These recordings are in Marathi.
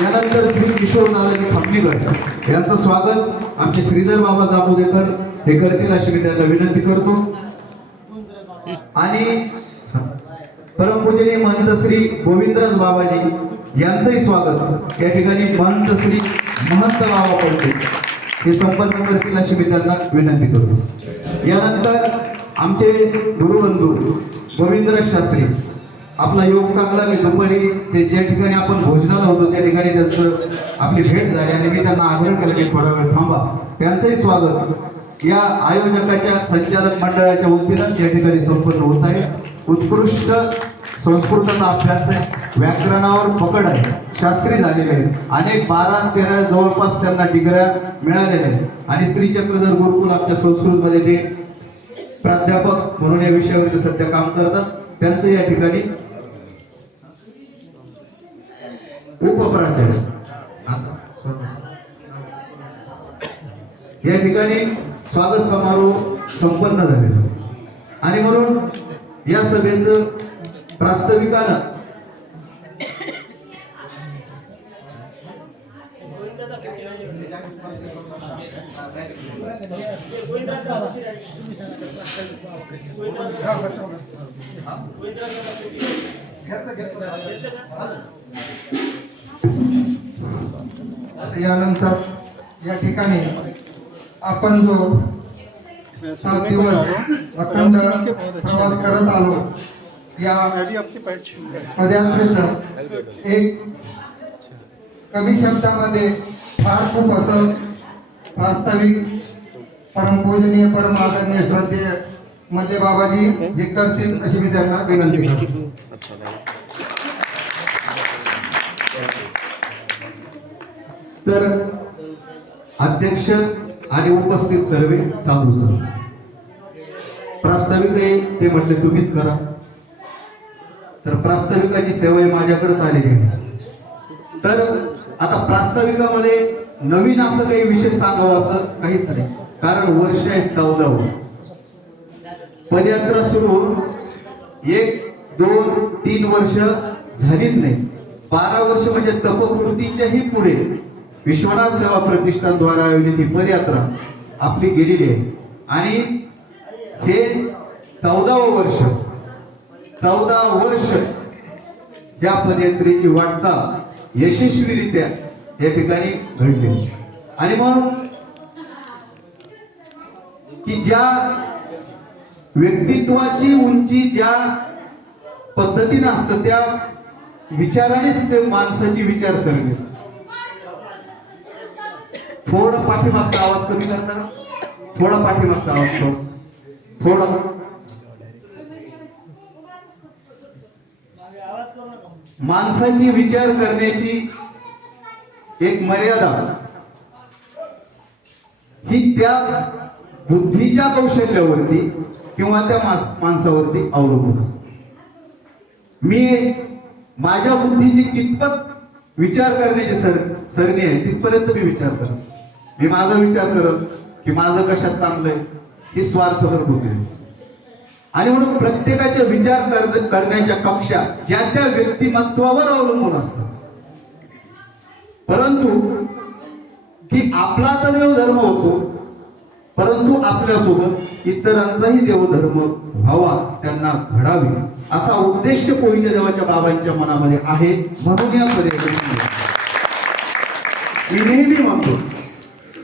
यानंतर श्री किशोर दादाजी खमणीकर यांचं स्वागत आमचे श्रीधर बाबा जांबुदेकर हे करतील अशी मी त्यांना विनंती करतो। आणि परमपूजनीय महंत श्री गोविंदराज बाबाजी यांचंही स्वागत या ठिकाणी महंत श्री महंत बाबा पडते हे संपन्न करतील अशी मी त्यांना विनंती करतो। यानंतर आमचे गुरुबंधू गोविंदराज शास्त्री आपला योग चांगला की दुपारी ते ज्या ठिकाणी आपण भोजनाला होतो त्या ठिकाणी त्यांचं आपली भेट झाली आणि मी त्यांना आग्रह केला की थोडा वेळ थांबा। त्यांचंही स्वागत या आयोजकाच्या संचालक मंडळाच्या वतीनं या ठिकाणी संपन्न होत आहे। उत्कृष्ट संस्कृताचा अभ्यास आहे, व्याकरणावर पकड आहे, शास्त्री झालेले आहेत, अनेक 12-13 जवळपास त्यांना डिग्र्या मिळालेल्या आहेत आणि श्रीचक्र जर गुरुकुल आमच्या संस्कृतमध्ये ते प्राध्यापक म्हणून या विषयावरती सध्या काम करतात। त्यांचं या ठिकाणी उपप्राचार्य या ठिकाणी स्वागत समारोह संपन्न झालेला आणि म्हणून या सभेचं प्रास्ताविकानं यानंतर या ठिकाणी आपण जो 7 दिवस अखंड प्रवास करत आलो या पदयात्रेचं एक कमी शब्दामध्ये फार खूप असं प्रास्ताविक परमपूजनीय परम आदरणीय श्रद्धेय मल्ले बाबाजी हे करतील अशी मी त्यांना विनंती करतो। तर अध्यक्ष आणि उपस्थित सर्व साधू सर प्रास्ताविक ते म्हटले तुम्हीच करा, तर प्रास्ताविकाची सेवा माझ्याकडेच आलेली आहे। तर आता प्रास्ताविकामध्ये नवीन असं काही विशेष सांगावं असं काहीच नाही, कारण वर्ष आहे 14 पदयात्रा सुरू 1, 2, 3 वर्ष झालीच नाही, 12 वर्ष म्हणजे तपपूर्तीच्याही पुढे विश्वनाथ सेवा प्रतिष्ठानद्वारा आयोजित ही पदयात्रा आपली गेलेली आहे आणि हे 14वे वर्ष 14 वर्ष या पदयात्रेची वाटचाल यशस्वीरित्या या ठिकाणी घडली आणि म्हणून की ज्या व्यक्तित्वाची उंची ज्या पद्धतीने असतं त्या विचारानेच ते माणसाची विचारसरणी असते। थोडा पाठीमागचा आवाज कमी करता, थोडा पाठीमागचा आवाज थोडा माणसाची विचार करण्याची एक मर्यादा ही त्या बुद्धीच्या कौशल्यावरती किंवा त्या माणसावरती अवलंबून असते। मी माझ्या बुद्धीची कितपत विचार करण्याची सरणी आहे तिथपर्यंत मी विचार करतो। मी माझा विचार करत की माझं कशात चांगलंय ही स्वार्थपर बुद्धी आहे आणि म्हणून प्रत्येकाचे विचार करण्याच्या कक्षा ज्या त्या व्यक्तिमत्वावर अवलंबून असतात। परंतु की आपला तर देवधर्म होतो, परंतु आपल्यासोबत इतरांचाही देवधर्म व्हावा, त्यांना घडावी असा उद्देश कोळीच्या देवाच्या बाबांच्या मनामध्ये आहे। म्हणून या पदयात्रेत मी नेहमी म्हणतो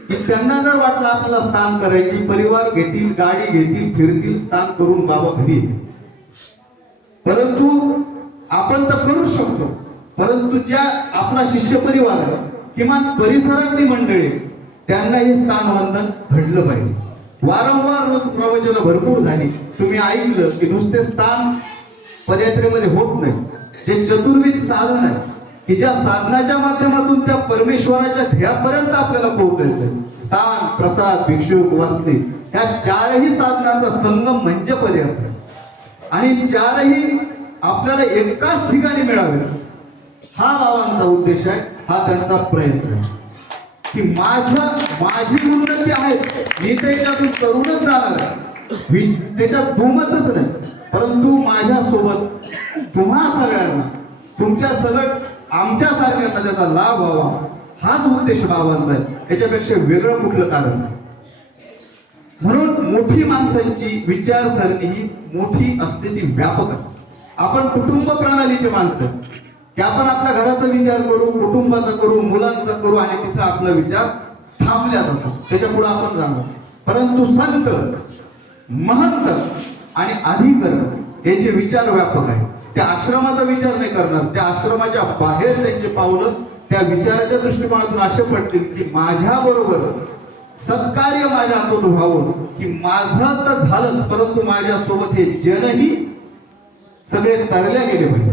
की त्यांना जर वाटलं आपल्याला स्नान करायची, परिवार घेतील, गाडी घेतील, फिरतील, स्नान करून बाबा घरी येतील, परंतु आपण तर करूच शकतो, परंतु ज्या आपला शिष्य परिवार आहे किमान परिसरातली मंडळी त्यांना हे स्थान वंदन घडलं पाहिजे। वारंवार रोज प्रवचन भरपूर झाली, तुम्ही ऐकलं की नुसते स्थान पदयात्रेमध्ये होत नाही। जे चतुर्विध साधन आहे की ज्या साधनाच्या माध्यमातून त्या परमेश्वराच्या ध्येयापर्यंत आपल्याला पोहोचायचंय, स्थान, प्रसाद, भिक्षुक, वस्ती ह्या 4ही साधनांचा संगम म्हणजे पदयात्रा आणि 4ही आपल्याला एकाच ठिकाणी मिळावे हा बाबांचा उद्देश आहे, हा त्यांचा प्रयत्न आहे की माझी उन्नती आहे, मी त्याच्यातून करूनच जाणार आहे, त्याच्यात दुमतच नाही, परंतु माझ्या सोबत तुम्हा सगळ्यांना तुमच्या सगळं आमच्यासारख्यांना त्याचा लाभ व्हावा, हाच उद्देश बाबांचा आहे. याच्यापेक्षा वेगळं कुठलं कारण नाही. म्हणून मोठी माणसांची विचारसरणी ही मोठी असते, ती व्यापक असते. आपण कुटुंब प्रणालीचे माणसं की आपण आपल्या घराचा विचार करू, कुटुंबाचा करू, मुलांचा करू आणि तिथं आपला विचार थांबल्या जातो, त्याच्या पुढे आपण जाणार. परंतु संत, महंत आणि अधिकारी यांचे विचार व्यापक आहे. त्या आश्रमाचा विचार नाही करणार, त्या आश्रमाच्या बाहेर त्यांचे पावलं त्या विचाराच्या दृष्टिकोनातून असे पडतील की माझ्या बरोबर सत्कार्य माझ्या हातून व्हावं, की माझं तर झालंच परंतु माझ्या सोबत हे जनही सगळे तरल्या गेले पाहिजे.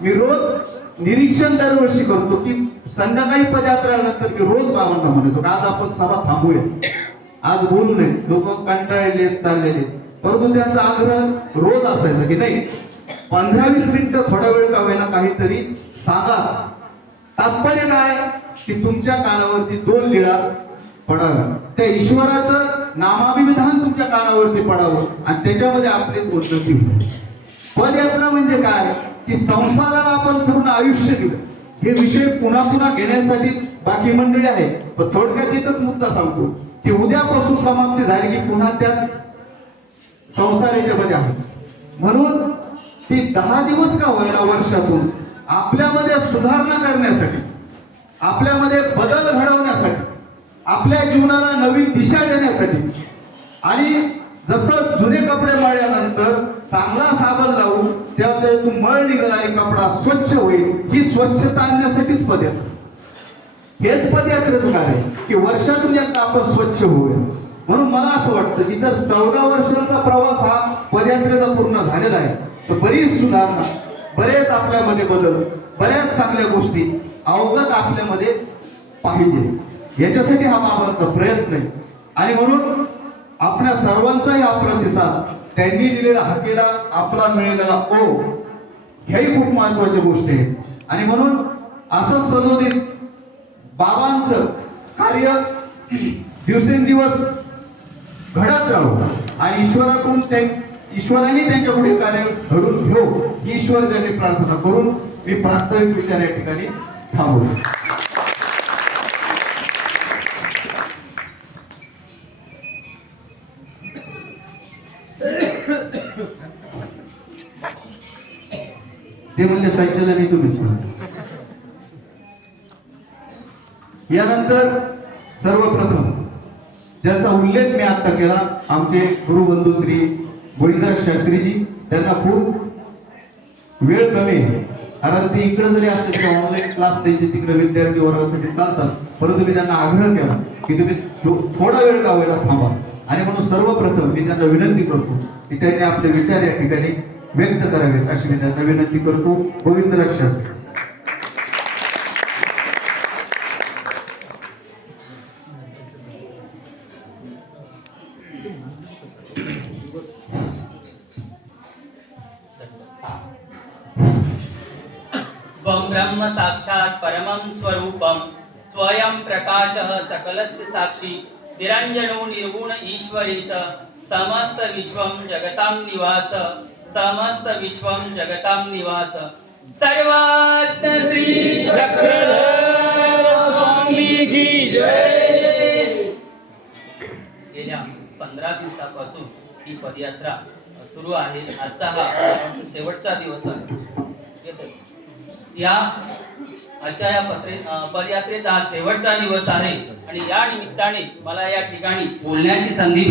मी रोज निरीक्षण दरवर्षी करतो की संध्याकाळी पदयात्रेनंतर मी रोज बाबांना म्हणायचो आज आपण सभा थांबूया, आज बोलू नये, लोक कंटाळले चाललेले. परंतु त्यांचा आग्रह रोज असायचा की नाही 15-20 मिनिटं थोडा वेळ का होईना काहीतरी सांगा. तात्पर्य काय की तुमच्या कानावरती 2 लीळा पडाव्या, त्या ईश्वराचं नामाभिविधान तुमच्या कानावरती पडावं आणि त्याच्यामध्ये आपली उन्नती होईल. पदयात्रा म्हणजे काय की संसाराला आपण पूर्ण आयुष्य दिलं. हे विषय पुन्हा पुन्हा घेण्यासाठी बाकी मंडळी आहे, पण थोडक्यात एकच मुद्दा सांगतो की उद्यापासून समाप्ती झाली की पुन्हा त्याच संसार याच्यामध्ये आहे. म्हणून ती 10 दिवस का होईना वर्षातून आपल्यामध्ये सुधारणा करण्यासाठी, आपल्यामध्ये बदल घडवण्यासाठी, आपल्या जीवनाला नवी दिशा देण्यासाठी आणि जसं जुने कपडे मळल्यानंतर चांगला साबण लावू तेव्हा त्यातून मळ निघेल आणि कपडा स्वच्छ होईल, ही स्वच्छता आणण्यासाठीच पदयात्रा. हेच पदयात्रेचं कार्य आहे की वर्षातून एकदा आपण स्वच्छ होऊया. म्हणून मला असं वाटतं की जर 14 वर्षांचा प्रवास हा पदयात्रेचा पूर्ण झालेला आहे तर बरीच सुधारणा, बरेच आपल्यामध्ये बदल, बऱ्याच चांगल्या गोष्टी अवगत आपल्यामध्ये पाहिजे. याच्यासाठी हा बाबांचा प्रयत्न आहे. आणि म्हणून आपल्या सर्वांचाही हा प्रतिसाद, त्यांनी दिलेल्या हाकेला आपला मिळालेला ओघ, ह्याही खूप महत्वाच्या गोष्टी आहेत. आणि म्हणून असंच सदोदित बाबांचं कार्य दिवसेंदिवस घडत राहू आणि ईश्वराने त्यांच्या पुढे कार्य घडून घेऊ ही ईश्वरजनी प्रार्थना करून मी प्रास्ताविक विचार या ठिकाणी थांबवतो. ते म्हणले संचलन तुम्हीच म्हणा. यानंतर सर्वप्रथम ज्याचा उल्लेख मी आता केला आमचे गुरुबंधू श्री गोविंदराज शास्त्रीजी, त्यांना खूप वेळ कमी आहे कारण ते इकडे जरी असले तरी ऑनलाईन क्लास त्यांचे तिकडे विद्यार्थी वर्गासाठी चालतात, परंतु मी त्यांना आग्रह केला की तुम्ही थोडा वेळ का व्हायला थांबा. आणि म्हणून सर्वप्रथम मी त्यांना विनंती करतो की त्यांनी आपले विचार या ठिकाणी व्यक्त करावेत अशी मी त्यांना विनंती करतो. गोविंदराज शास्त्री. ब्रह्म साक्षात् परमं स्वरूपं स्वयं प्रकाशः सकलस्य साक्षी निरंजनो निर्गुण ईश्वरेश समस्त विश्वं जगतां निवास समस्त विश्वं जगतां निवास सर्वात्म श्री चक्रधर स्वामी की जय. गेल्या 15 दिवसापासून ही पदयात्रा सुरू आहे. आजचा हा शेवटचा दिवस आहे. या आजच्या या पदयात्रेचा शेवटचा दिवस आहे आणि या निमित्ताने मला या ठिकाणी बोलण्याची संधी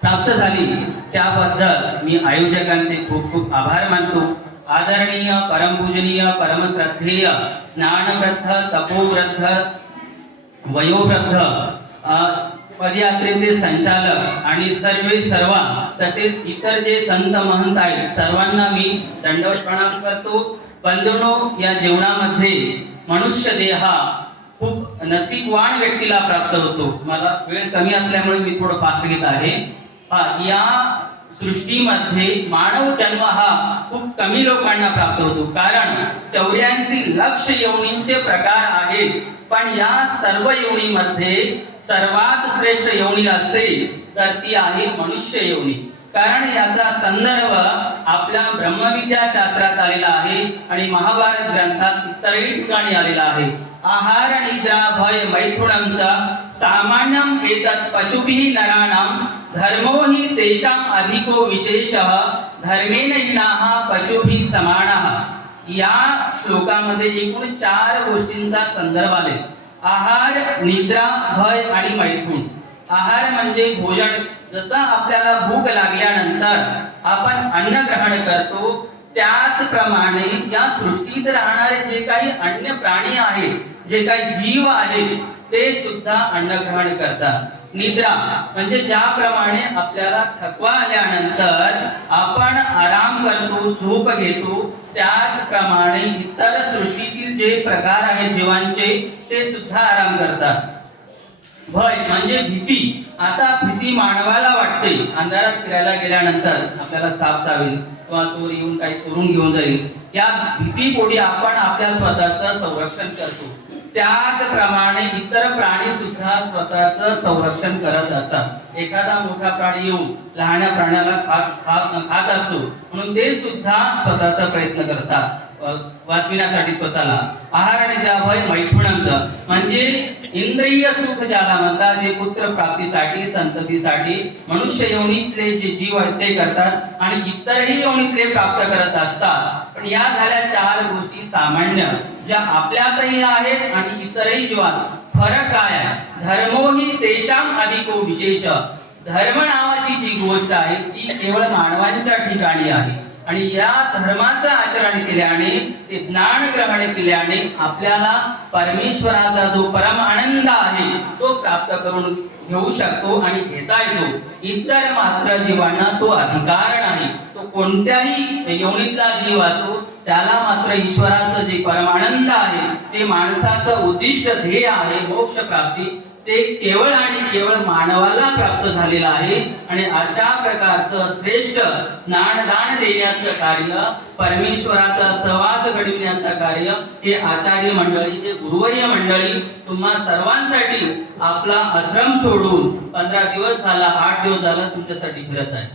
प्राप्त झाली त्याबद्दल मी आयोजकांचे खूप खूप आभार मानतो. आदरणीय परमपूजनीय परमश्रद्धेय ज्ञानवृद्ध तपोवृद्ध वयोवृद्ध पदयात्रेचे संचालक आणि सर्व तसेच इतर जे संत महंत आहेत सर्वांना मी दंडवत प्रणाम करतो. बंधूंनो, या जीवनामध्ये मनुष्य देह हा खूप नसीबवान व्यक्तीला प्राप्त होतो. मला वेळ कमी असल्यामुळे मी थोडं फास्ट घेत आहे. या सृष्टीमध्ये मानव जन्म हा खूप कमी लोकांना प्राप्त होतो कारण 84 लक्ष योनींचे प्रकार आहेत. पण या सर्व योनीमध्ये सर्वात श्रेष्ठ योनी असेल तर ती आहे मनुष्य योनी. कारण याचा संदर्भ आपल्या ब्रह्मविद्या शास्त्रात आलेला आहे आणि महाभारत ग्रंथात इतरही ठिकाणी आलेला आहे. आहार निद्रा भय मैथुनंचा सामान्यम एतत् पशुभिः नराणाम धर्मो हि तेषां अधिको विशेषः धर्मेण हीनाः पशुभिः समानः. या श्लोकामध्ये एकूण 4 गोष्टींचा संदर्भ आले. आहार, निद्रा, भय आणि मैथुन. आहार म्हणजे भोजन. जसं आपल्याला भूक लागल्यानंतर आपण अन्न ग्रहण करतो, त्याचप्रमाणे या सृष्टीत राहणारे जे काही अन्य प्राणी आहेत, जे काही जीव आहेत, ते सुद्धा अन्न ग्रहण करतात. निद्रा म्हणजे ज्याप्रमाणे आपल्याला थकवा आल्यानंतर आपण आराम करतो, झोप घेतो, त्याचप्रमाणे इतर सृष्टीतील जे प्रकार आहेत जीवांचे, ते सुद्धा आराम करतात. भय म्हणजे भीती. आता भीती मानवाला वाटते, अंधारात फिरायला गेल्यानंतर आपल्याला साप चावेल किंवा चोर येऊन काही करून घेऊन जाईल. या भीतीपोटी आपण आपल्या स्वतःचं संरक्षण करतो. त्याचप्रमाणे इतर प्राणी सुद्धा स्वतःचं संरक्षण करत असतात. एखादा मोठा प्राणी येऊन लहान प्राण्याला खात असतो, म्हणून ते सुद्धा स्वतःचा प्रयत्न करतात वाचविण्यासाठी स्वतःला. आहार निद्रा भय मैथुनंचं म्हणजे इंद्रिय सुख ज्याला म्हणतात, जे पुत्र प्राप्तीसाठी, संततीसाठी मनुष्य योनीतले जे जीव आहेत ते करतात आणि इतरही योनीतले प्राप्त करत असतात. पण या झाल्या 4 गोष्टी सामान्य, ज्या आपल्यातही आहेत आणि इतरही जीवात. फरक काय आहे? धर्मो हि तेषां अधिको विशेष. धर्म नावाची जी गोष्ट आहे ती केवळ मानवांच्या ठिकाणी आहे आणि या धर्माचं आचरण केल्याने, ते ज्ञान ग्रहण केल्याने आपल्याला परमेश्वराचा जो परम आनंद आहे तो प्राप्त करून घेऊ शकतो आणि घेता येतो. इतर मात्र जीवांना तो अधिकार नाही. तो कोणत्याही योनीतला जीव असो, त्याला मात्र ईश्वराचं जे परमानंद आहे, ते माणसाचं उद्दिष्ट ध्येय आहे मोक्ष प्राप्ती, ते केवळ आणि केवळ मानवाला प्राप्त झालेलं आहे. आणि अशा प्रकारचं श्रेष्ठ ज्ञानदान देण्याचं कार्य, परमेश्वराचा सहवास घडविण्याचं कार्य हे आचार्य मंडळी, हे गुरुवर्य मंडळी तुम्हा सर्वांसाठी आपला आश्रम सोडून 15 दिवस झाला, 8 दिवस झाला तुमच्यासाठी फिरत आहे.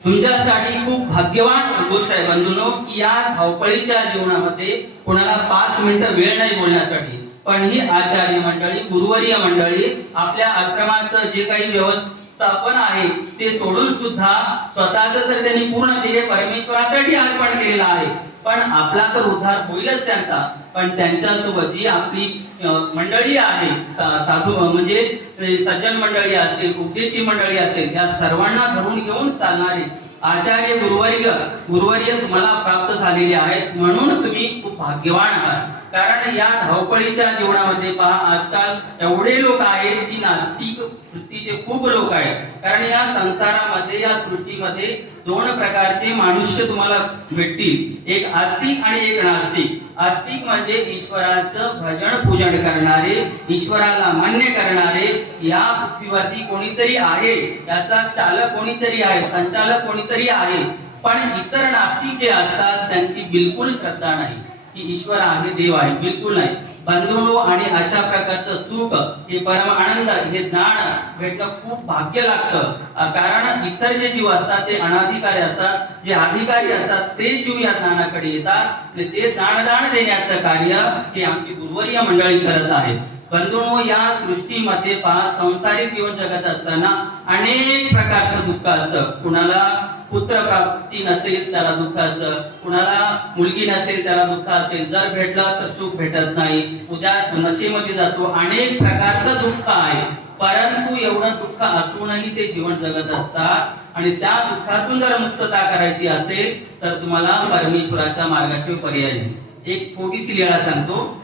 तुमच्यासाठी खूप भाग्यवान गोष्ट आहे बंधूंनो, की या धावपळीच्या जीवनामध्ये कोणाला 5 मिनिटं वेळ नाही बोलण्यासाठी, पण ही आचार्य मंडळी, गुरुवर्य मंडळी आपल्या आश्रमाचं जे काही व्यवस्थापन आहे ते सोडून सुद्धा स्वतःचं तर त्यांनी पूर्ण ध्येय परमेश्वरासाठी अर्पण केलेलं आहे. पण आपला तर उद्धार होईलच त्यांचा, पण त्यांच्यासोबत जी आपली मंडळी आहे, साधू म्हणजे सज्जन मंडळी असेल, उपदेशी मंडळी असेल, या सर्वांना धरून घेऊन चालणारे आचार्य गुरुवर्य तुम्हाला प्राप्त झालेले आहेत. म्हणून तुम्ही खूप भाग्यवान आहात. कारण या धावपळीच्या जीवनामध्ये पहा, आजकाल एवढे लोक आहेत की नास्तिक वृत्तीचे खूप लोक आहेत. कारण या संसारामध्ये, या सृष्टीमध्ये 2 प्रकारचे मनुष्य तुम्हाला भेटतील, एक आस्तिक आणि एक नास्तिक. आस्तिक म्हणजे ईश्वराचं भजन पूजन करणारे, ईश्वराला मान्य करणारे, या पृथ्वीवरती कोणीतरी आहे, याचा चालक कोणीतरी आहे, संचालक कोणीतरी आहे. पण इतर नास्तिक जे असतात त्यांची बिलकुल श्रद्धा नाही की ईश्वर आहे, देव आहे, बिलकुल नाही. बंधुओ, आणि अशा प्रकारचं सुख, हे परम आनंद, हे ज्ञान भेटणं खूप भाग्य लागतं. कारण इतर जे जीव असतात ते अनाधिकारी असतात, जे अधिकारी असतात ते जीव या ज्ञानाकडे येतात आणि ते ज्ञानदान देण्याचं कार्य हे आमची गुरुवर्य मंडळी करत आहेत. बंधुओ, या सृष्टीमध्ये पहा, संसारिक जीवन जगत असताना अनेक प्रकारचं दुःख असतं. कुणाला पुत्र प्राप्ती नसेल त्याला दुःख असतं, कुणाला मुलगी नसेल त्याला दुःख असेल, जर भेटलं तर सुख भेटत नाही, उद्या नशेमध्ये जातो, अनेक प्रकारचं दुःख आहे. परंतु एवढं दुःख असूनही ते जीवन जगत असतात आणि त्या दुःखातून जर मुक्तता करायची असेल तर तुम्हाला परमेश्वराच्या मार्गाशिवाय पर्याय नाही. एक छोटीशी लीळा सांगतो.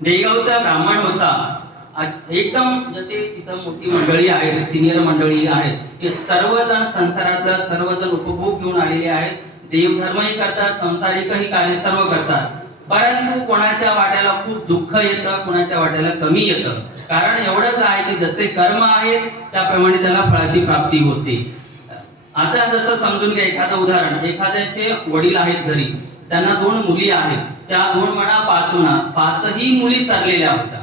देगावचा ब्राह्मण होता, एकदम जसे इथं मोठी मंडळी आहेत, सिनियर मंडळी आहेत, हे सर्वजण संसारातला सर्वजण उपभोग घेऊन आलेले आहेत. देवधर्मही करतात, संसारिकही कार्य सर्व करतात. परंतु कोणाच्या वाट्याला खूप दुःख येतं, कोणाच्या वाट्याला कमी येतं. कारण एवढंच आहे की जसे कर्म आहेत त्याप्रमाणे त्याला फळाची प्राप्ती होते. आता जसं समजून घ्या एखादं उदाहरण. एखाद्याचे वडील आहेत घरी, त्यांना 2 मुली आहेत. त्या 2 म्हणा 5 म्हणा, 5ही मुली सरलेल्या होत्या.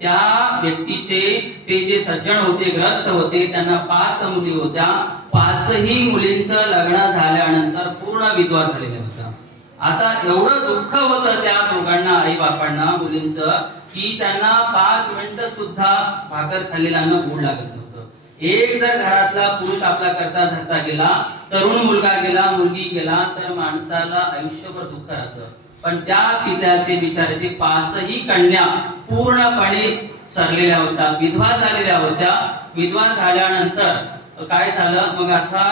त्या व्यक्तीचे ते जे सज्जन होते, ग्रस्त होते, त्यांना 5 मुली होत्या. 5ही मुलींचं लग्न झाल्यानंतर पूर्ण विधवा झालेल्या होत्या. आता एवढं दुःख होतं त्या दोघांना, आई बापांना मुलींचं, की त्यांना 5 मिनिटं सुद्धा भाकर खाल्लेलं अन्न गोड लागत नव्हतं. एक जर घरातला पुरुष आपला करता धरता गेला, तरुण मुलगा गेला, मुलगी गेला, तर माणसाला आयुष्यभर दुःख राहतं. पण त्या पित्याचे बिचाराचे 5ही कन्या पूर्णपणे सरलेल्या होत्या, विधवा झालेल्या होत्या. विधवा झाल्यानंतर काय झालं, मग आता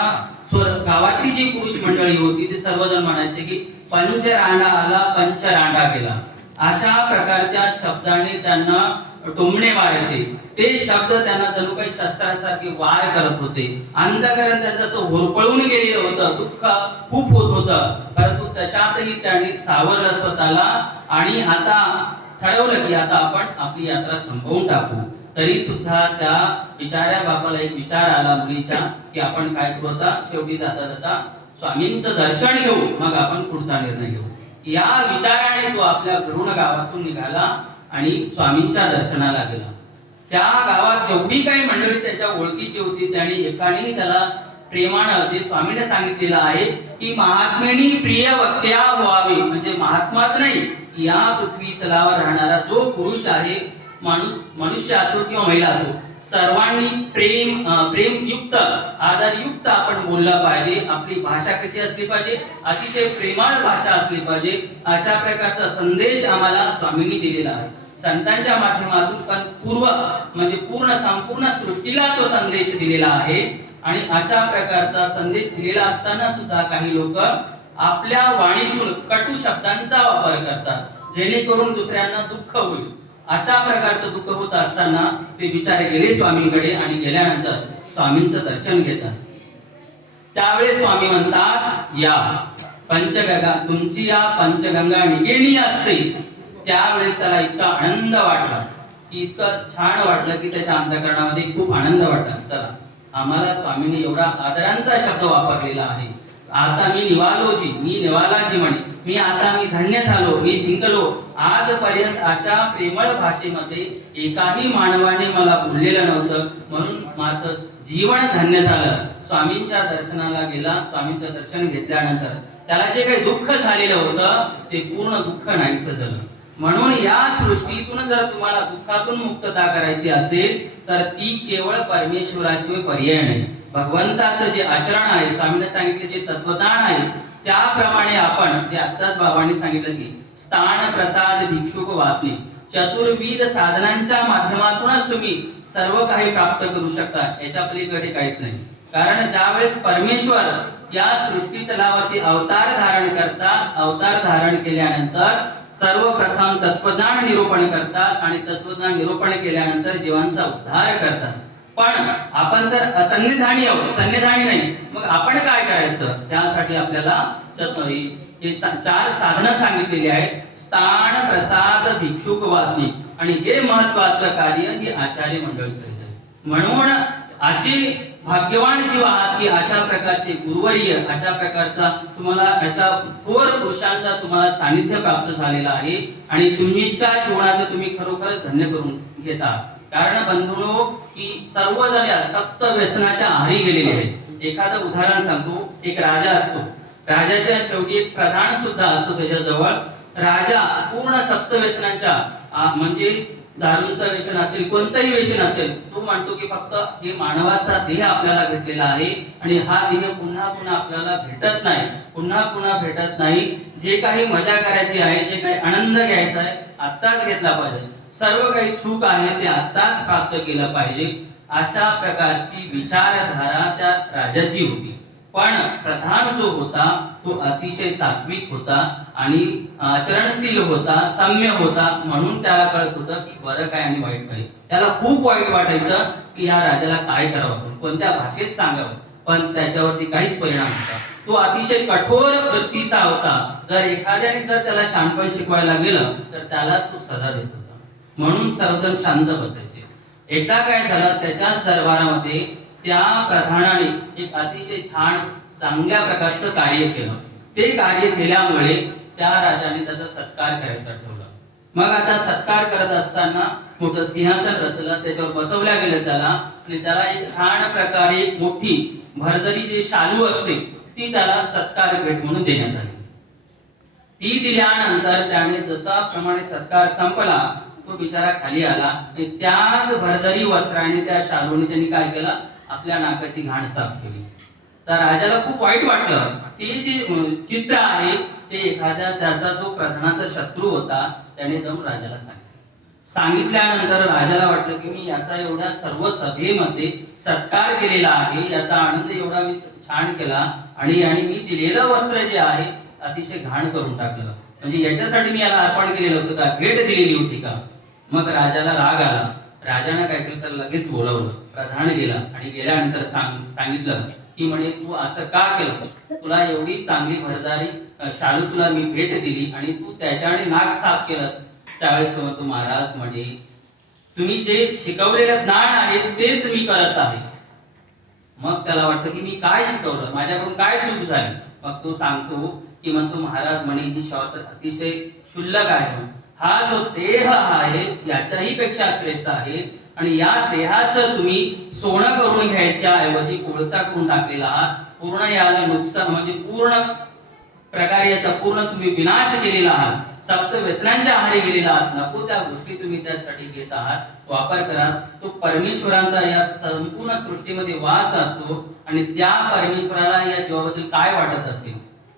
गावातली जी पुरुष मंडळी होती ते सर्वजण म्हणायचे की पंचरांडा आला, पंचरांडा गेला. अशा प्रकारच्या शब्दांनी त्यांना टोमणे मारायचे. ते शब्द त्यांना जणू काही शस्त्रासारखे वार करत होते. अंधकरण त्यांचं असं होरपळून गेलेलं होतं, दुःख खूप होत होतं. परंतु तशातही त्यांनी सावरलं स्वतःला आणि आता ठरवलं की आता आपण आपली यात्रा संपवून टाकू. तरी सुद्धा त्या बिचाऱ्या बापाला एक विचार आला मुलीच्या, की आपण काय करू, आता शेवटी जाता जाता स्वामींचं दर्शन घेऊ, मग आपण पुढचा निर्णय घेऊ. या विचाराने तो आपल्या घरून गावातून निघाला आणि स्वामींच्या दर्शनाला गेला. त्या गावात जेवढी काही मंडळी त्याच्या ओळखीची होती त्यांनी एकाने त्याला प्रेमानं, जे स्वामीने सांगितलेलं आहे की महात्मेनी प्रिय वक्त्या व्हावे, म्हणजे महात्माच नाही, या पृथ्वी तलावर राहणारा जो पुरुष आहे, मनुष्य असो किंवा महिला असो, सर्वांनी प्रेमयुक्त, आदरयुक्त आपण बोललं पाहिजे. आपली भाषा कशी असली पाहिजे, अतिशय प्रेमळ भाषा असली पाहिजे. अशा प्रकारचा संदेश आम्हाला स्वामींनी दिलेला आहे संतांच्या माध्यमातून. पण म्हणजे संपूर्ण सृष्टीला तो संदेश दिलेला आहे. आणि अशा प्रकारचा संदेश दिलेला असताना सुद्धा काही लोक आपल्या वाणीतून कटू शब्दांचा वापर करतात, जेणेकरून दुसऱ्यांना दुःख होईल. अशा प्रकारचं दुःख होत असताना ते बिचारे गेले स्वामींकडे आणि गेल्यानंतर स्वामींचं दर्शन घेतात. त्यावेळेस स्वामी म्हणतात, या पंचगंगा, तुमची या पंचगंगा निगेणी असते. त्यावेळेस त्याला इतका आनंद वाटला, की इतकं छान वाटलं की त्याच्या अंतःकरणामध्ये खूप आनंद वाटला. चला, आम्हाला स्वामींनी एवढा आदरांचा शब्द वापरलेला आहे. आता मी निवालाजी म्हणे, मी धन्य झालो, मी जिंकलो. आजपर्यंत अशा प्रेमळ भाषेमध्ये एकाही मानवाने मला बोललेलं नव्हतं, म्हणून माझं जीवन धन्य झालं. स्वामींच्या दर्शनाला गेला. स्वामींचं दर्शन घेतल्यानंतर त्याला जे काही दुःख झालेलं होतं ते पूर्ण दुःख नाहीसं झालं. म्हणून या सृष्टीतून जर तुम्हाला दुःखातून मुक्तता करायची असेल तर ती केवळ परमेश्वराशिवाय पर्याय नाही. भगवंताचं जे आचरण आहे, स्वामीने सांगितले जे तत्वज्ञान आहे, त्याप्रमाणे आपण जे आत्ताच बाबांनी सांगितलं की स्थान प्रसाद भिक्षुक वासने, चतुर्विध साधनांच्या माध्यमातूनच तुम्ही सर्व काही प्राप्त करू शकता. याच्या पलीकडे काहीच नाही. कारण ज्यावेळेस परमेश्वर या सृष्टी तलावरती अवतार धारण करतात, अवतार धारण केल्यानंतर सर्वप्रथम तत्वज्ञान निरूपण करतात आणि तत्वज्ञान निरूपण केल्यानंतर जीवांचा उद्धार करतात. पण आपण तर असन्निधानी आहोत, सन्निधानी नाही. मग आपण काय करायचं? त्यासाठी आपल्याला हे 4 साधनं सांगितलेली आहेत. स्थान प्रसाद भिक्षुक वासनी, आणि हे महत्वाचं कार्य ही आचार्य मंडळी करीत आहेत. म्हणून अशी भाग्यवान जीव आहात की अशा प्रकारचे गुरुवर्य, अशा प्रकारचा तुम्हाला अशा थोर पुरुषांचा तुम्हाला सानिध्य प्राप्त झालेला आहे आणि तुमच्या जीवनाचं तुम्ही खरोखर धन्य करून घेता. कारण बंधूंनो, की सर्वजण या सप्त व्यसनाच्या आहारी गेलेले आहेत. एखादं उदाहरण सांगतो. एक राजा असतो, राजाच्या शेवटी एक प्रधान सुद्धा असतो त्याच्याजवळ. राजा पूर्ण सप्त व्यसनाच्या, म्हणजे दारूचं व्यसन असेल, कोणतंही व्यसन असेल, तो म्हणतो की फक्त हे मानवाचा देह आपल्याला भेटलेला आहे आणि हा देह पुन्हा पुन्हा आपल्याला भेटत नाही, पुन्हा पुन्हा भेटत नाही. जे काही मजा करायची आहे, जे काही आनंद घ्यायचा आहे, आत्ताच घेतला पाहिजे. सर्व काही सुख आहे ते आत्ताच प्राप्त केलं पाहिजे. अशा प्रकारची विचारधारा त्या राजाची होती. पण प्रधान जो होता तो अतिशय सात्विक होता आणि आचरणशील होता, सम्य होता. म्हणून त्याला कळत होतं की बरं काय आणि वाईट काय. त्याला खूप वाईट वाटायचं की या राजाला काय करावं, कोणत्या भाषेत सांगावं, पण त्याच्यावरती काहीच परिणाम होता. तो अतिशय कठोर वृत्तीचा होता. जर एखाद्याने जर त्याला शहाणपण शिकवायला गेलं तर त्यालाच तो सजा देत होता. म्हणून सर्वजण शांत बसायचे. एकदा काय झालं, त्याच्याच दरबारामध्ये त्या प्रधानाने एक अतिशय छान चांगल्या प्रकारचं कार्य केलं. ते कार्य केल्यामुळे त्या राजाने त्याचा सत्कार करायचा ठेवला. मग आता सत्कार करत असताना मोठं सिंहासन रचलं, त्याच्यावर बसवल्या गेलं त्याला, आणि त्याला एक छान प्रकारे एक मोठी भरदरी जे शालू असते ती त्याला सत्कार भेट म्हणून देण्यात आली. ती दिल्यानंतर त्याने जसा प्रमाणे सत्कार संपला तो बिचारा खाली आला आणि त्याच भरदरी वस्त्राने त्या शालूने त्यांनी काय केलं, आपल्या नाकाची घाण साफ केली. तर राजाला खूप वाईट वाटलं. ते जे चित्र आहे ते एखाद्या त्याचा जो प्रधानाचा शत्रू होता त्याने जाऊन राजाला सांगितल्यानंतर राजाला वाटलं की मी याचा एवढ्या सर्व सभेमध्ये सत्कार केलेला आहे, याचा आनंद एवढा मी छान केला, आणि मी दिलेलं वस्त्र जे आहे अतिशय घाण करून टाकलं, म्हणजे याच्यासाठी मी याला अर्पण केलेलं होतं का, भेट दिलेली होती का. मग राजाला राग आला. राजाने काय केलं तर लगेच बोलवलं, प्रधान गेला आणि गेल्यानंतर सांगितलं की म्हणे तू असं का केलं, तुला एवढी चांगली भरदारी शालू तुला मी भेट दिली आणि तू त्याच्याने नाक साफ केलं. त्यावेळेस म्हणतो महाराज म्हणे तुम्ही जे शिकवलेलं ज्ञान आहे तेच मी करत आहे. मग त्याला वाटतं की मी काय शिकवलं, माझ्याकडून काय चूक झाली. मग तो सांगतो की म्हणतो महाराज म्हणे ही शॉर्ट अतिशय क्षुल्लक आहे, हा जो देह आहे याच्याही पेक्षा श्रेष्ठ आहे, आणि या देहाचं तुम्ही सोनं करून घ्यायच्या ऐवजी कोळसा करून टाकलेला आहात. पूर्ण याला नुकसान म्हणजे पूर्ण प्रकारे याचा पूर्ण तुम्ही विनाश केलेला आहात, सप्त व्यसनांच्या आहारी गेलेला आहात. नको त्या गोष्टी तुम्ही त्यासाठी घेत आहात, वापर करा. तो परमेश्वरांचा या संपूर्ण सृष्टीमध्ये वास असतो आणि त्या परमेश्वराला या जीवाबद्दल काय वाटत असेल.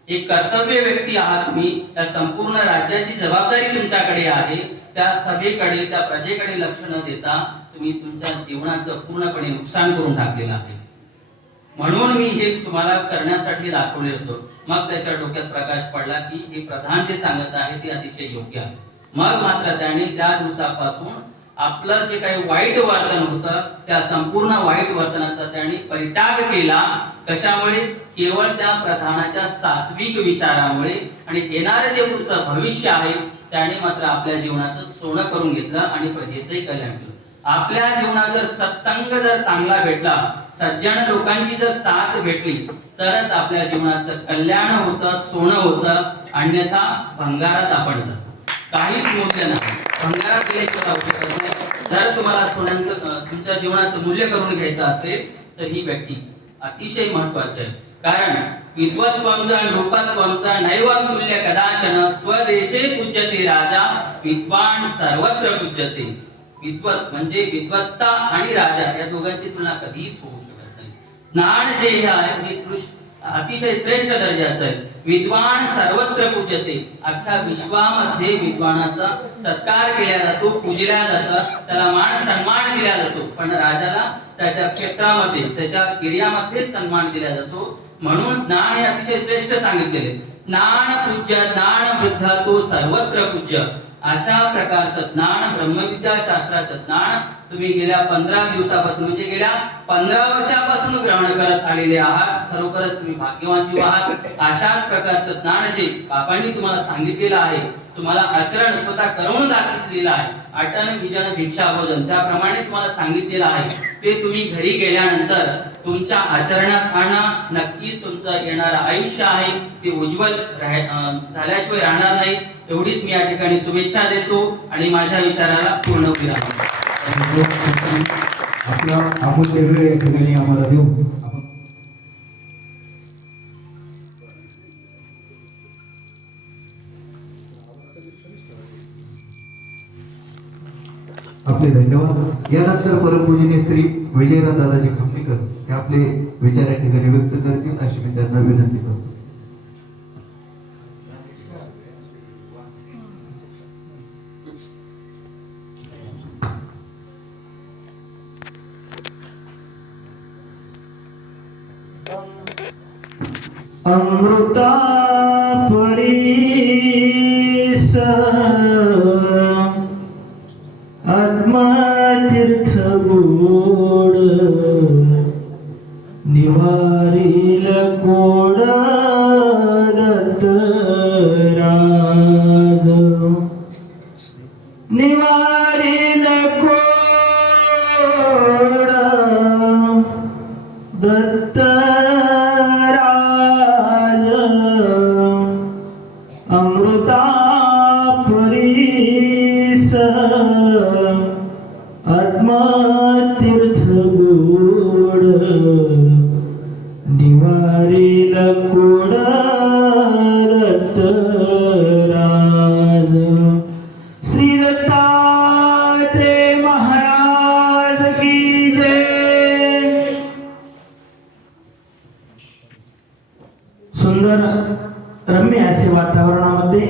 एक कर्तव्य व्यक्ती आहात तुम्ही, त्या संपूर्ण राज्याची जबाबदारी तुमच्याकडे आहे. त्या सभेकडे त्या प्रजेकडे लक्ष न देता तुम्ही तुमच्या जीवनाचं पूर्णपणे नुकसान करून टाकलेलं आहे. म्हणून मी हे तुम्हाला करण्यासाठी दाखवले होतो. मग त्याच्या डोक्यात प्रकाश पडला की हे प्रधान जे सांगत आहे ते अतिशय योग्य आहे. मग मात्र त्याने त्या दिवसापासून आपलं जे काही वाईट वर्तन होतं त्या संपूर्ण वाईट वर्तनाचा त्याने परित्याग केला. कशामुळे, केवळ त्या प्रधानाच्या सात्विक विचारामुळे, आणि येणारे जे पुढचं भविष्य आहे त्याने मात्र आपल्या जीवनाचं सोनं करून घेतलं आणि प्रजेचंही कल्याण केलं. आपल्या जीवनात जर सत्संग जर चांगला भेटला, सज्जन लोकांची जर साथ भेटली तरच आपल्या जीवनाचं कल्याण होतं, सोनं होतं. अन्यथा भंगारात आपण जातो, काहीच मूल्य नाही. भंगारात गेल्याशिवाय राहू शकत नाही. जर तुम्हाला सोन्याचं तुमच्या जीवनाचं मूल्य करून घ्यायचं असेल तर ही व्यक्ती अतिशय महत्वाची आहे. कारण विद्वत्वंचा लोकत्वंचा नैवं तुल्य कदाचन, स्वदेशे पूज्यते राजा, विद्वान सर्वत्र पूज्यते. विद्वत म्हणजे विद्वत्ता आणि राजा या दोघांची तुलना कधीच होऊ शकत नाही. ज्ञान जे आहे हे अतिशय श्रेष्ठ दर्जाचं आहे. विद्वान सर्वत्र पूज्यते. अख्ख्या विश्वामध्ये विद्वानाचा सत्कार केला जातो, पूजला जातं, त्याला मान सन्मान दिला जातो. पण राजाला त्याच्या क्षेत्रामध्ये त्याच्या एरियामध्ये सन्मान दिला जातो. म्हणून ज्ञान हे अतिशय श्रेष्ठ सांगितलेले. ज्ञान पूज्य ज्ञान वृद्ध तो सर्वत्र पूज्य. अशा प्रकारचं ज्ञान, ब्रह्मविद्या शास्त्राचं ज्ञान तुम्ही गेल्या 15 दिवसापासून म्हणजे गेल्या 15 वर्षापासून ग्रहण करत आलेले आहात. खरोखरच तुम्ही भाग्यवान जीव आहात. अशाच प्रकारचं ज्ञान जे बाबांनी तुम्हाला सांगितलेलं आहे, तुम्हाला आचरण स्वतः करून दाखवलेलं आहे, अटन विजन भिक्षा भोजन त्याप्रमाणे तुम्हाला सांगितलेलं आहे, ते तुम्ही घरी गेल्यानंतर तुमच्या आचरणात आणा. नक्कीच तुमचं येणारं आयुष्य आहे ते उज्ज्वल झाल्याशिवाय राहणार नाही. एवढीच मी या ठिकाणी शुभेच्छा देतो आणि माझ्या विचाराला पूर्ण विराम. आपला अमूल्य वेळ या ठिकाणी आम्हाला देऊ. आपले धन्यवाद. यानंतर परमपूजनीय श्री विजयराज दादाजी खंबीकर हे आपले विचार या ठिकाणी व्यक्त करतील अशी मी त्यांना विनंती करतो. अमृता परीस आत्मतीर्थ गोड निवारील कोड दत्तराज निवारील कोड दत्तराज अमृता परीस आत्मा तीर्थ गोड निवारीला कोड दत्तराज श्री दत्तात्रेय महाराज की जय. सुंदर रम्य असे वातावरणामध्ये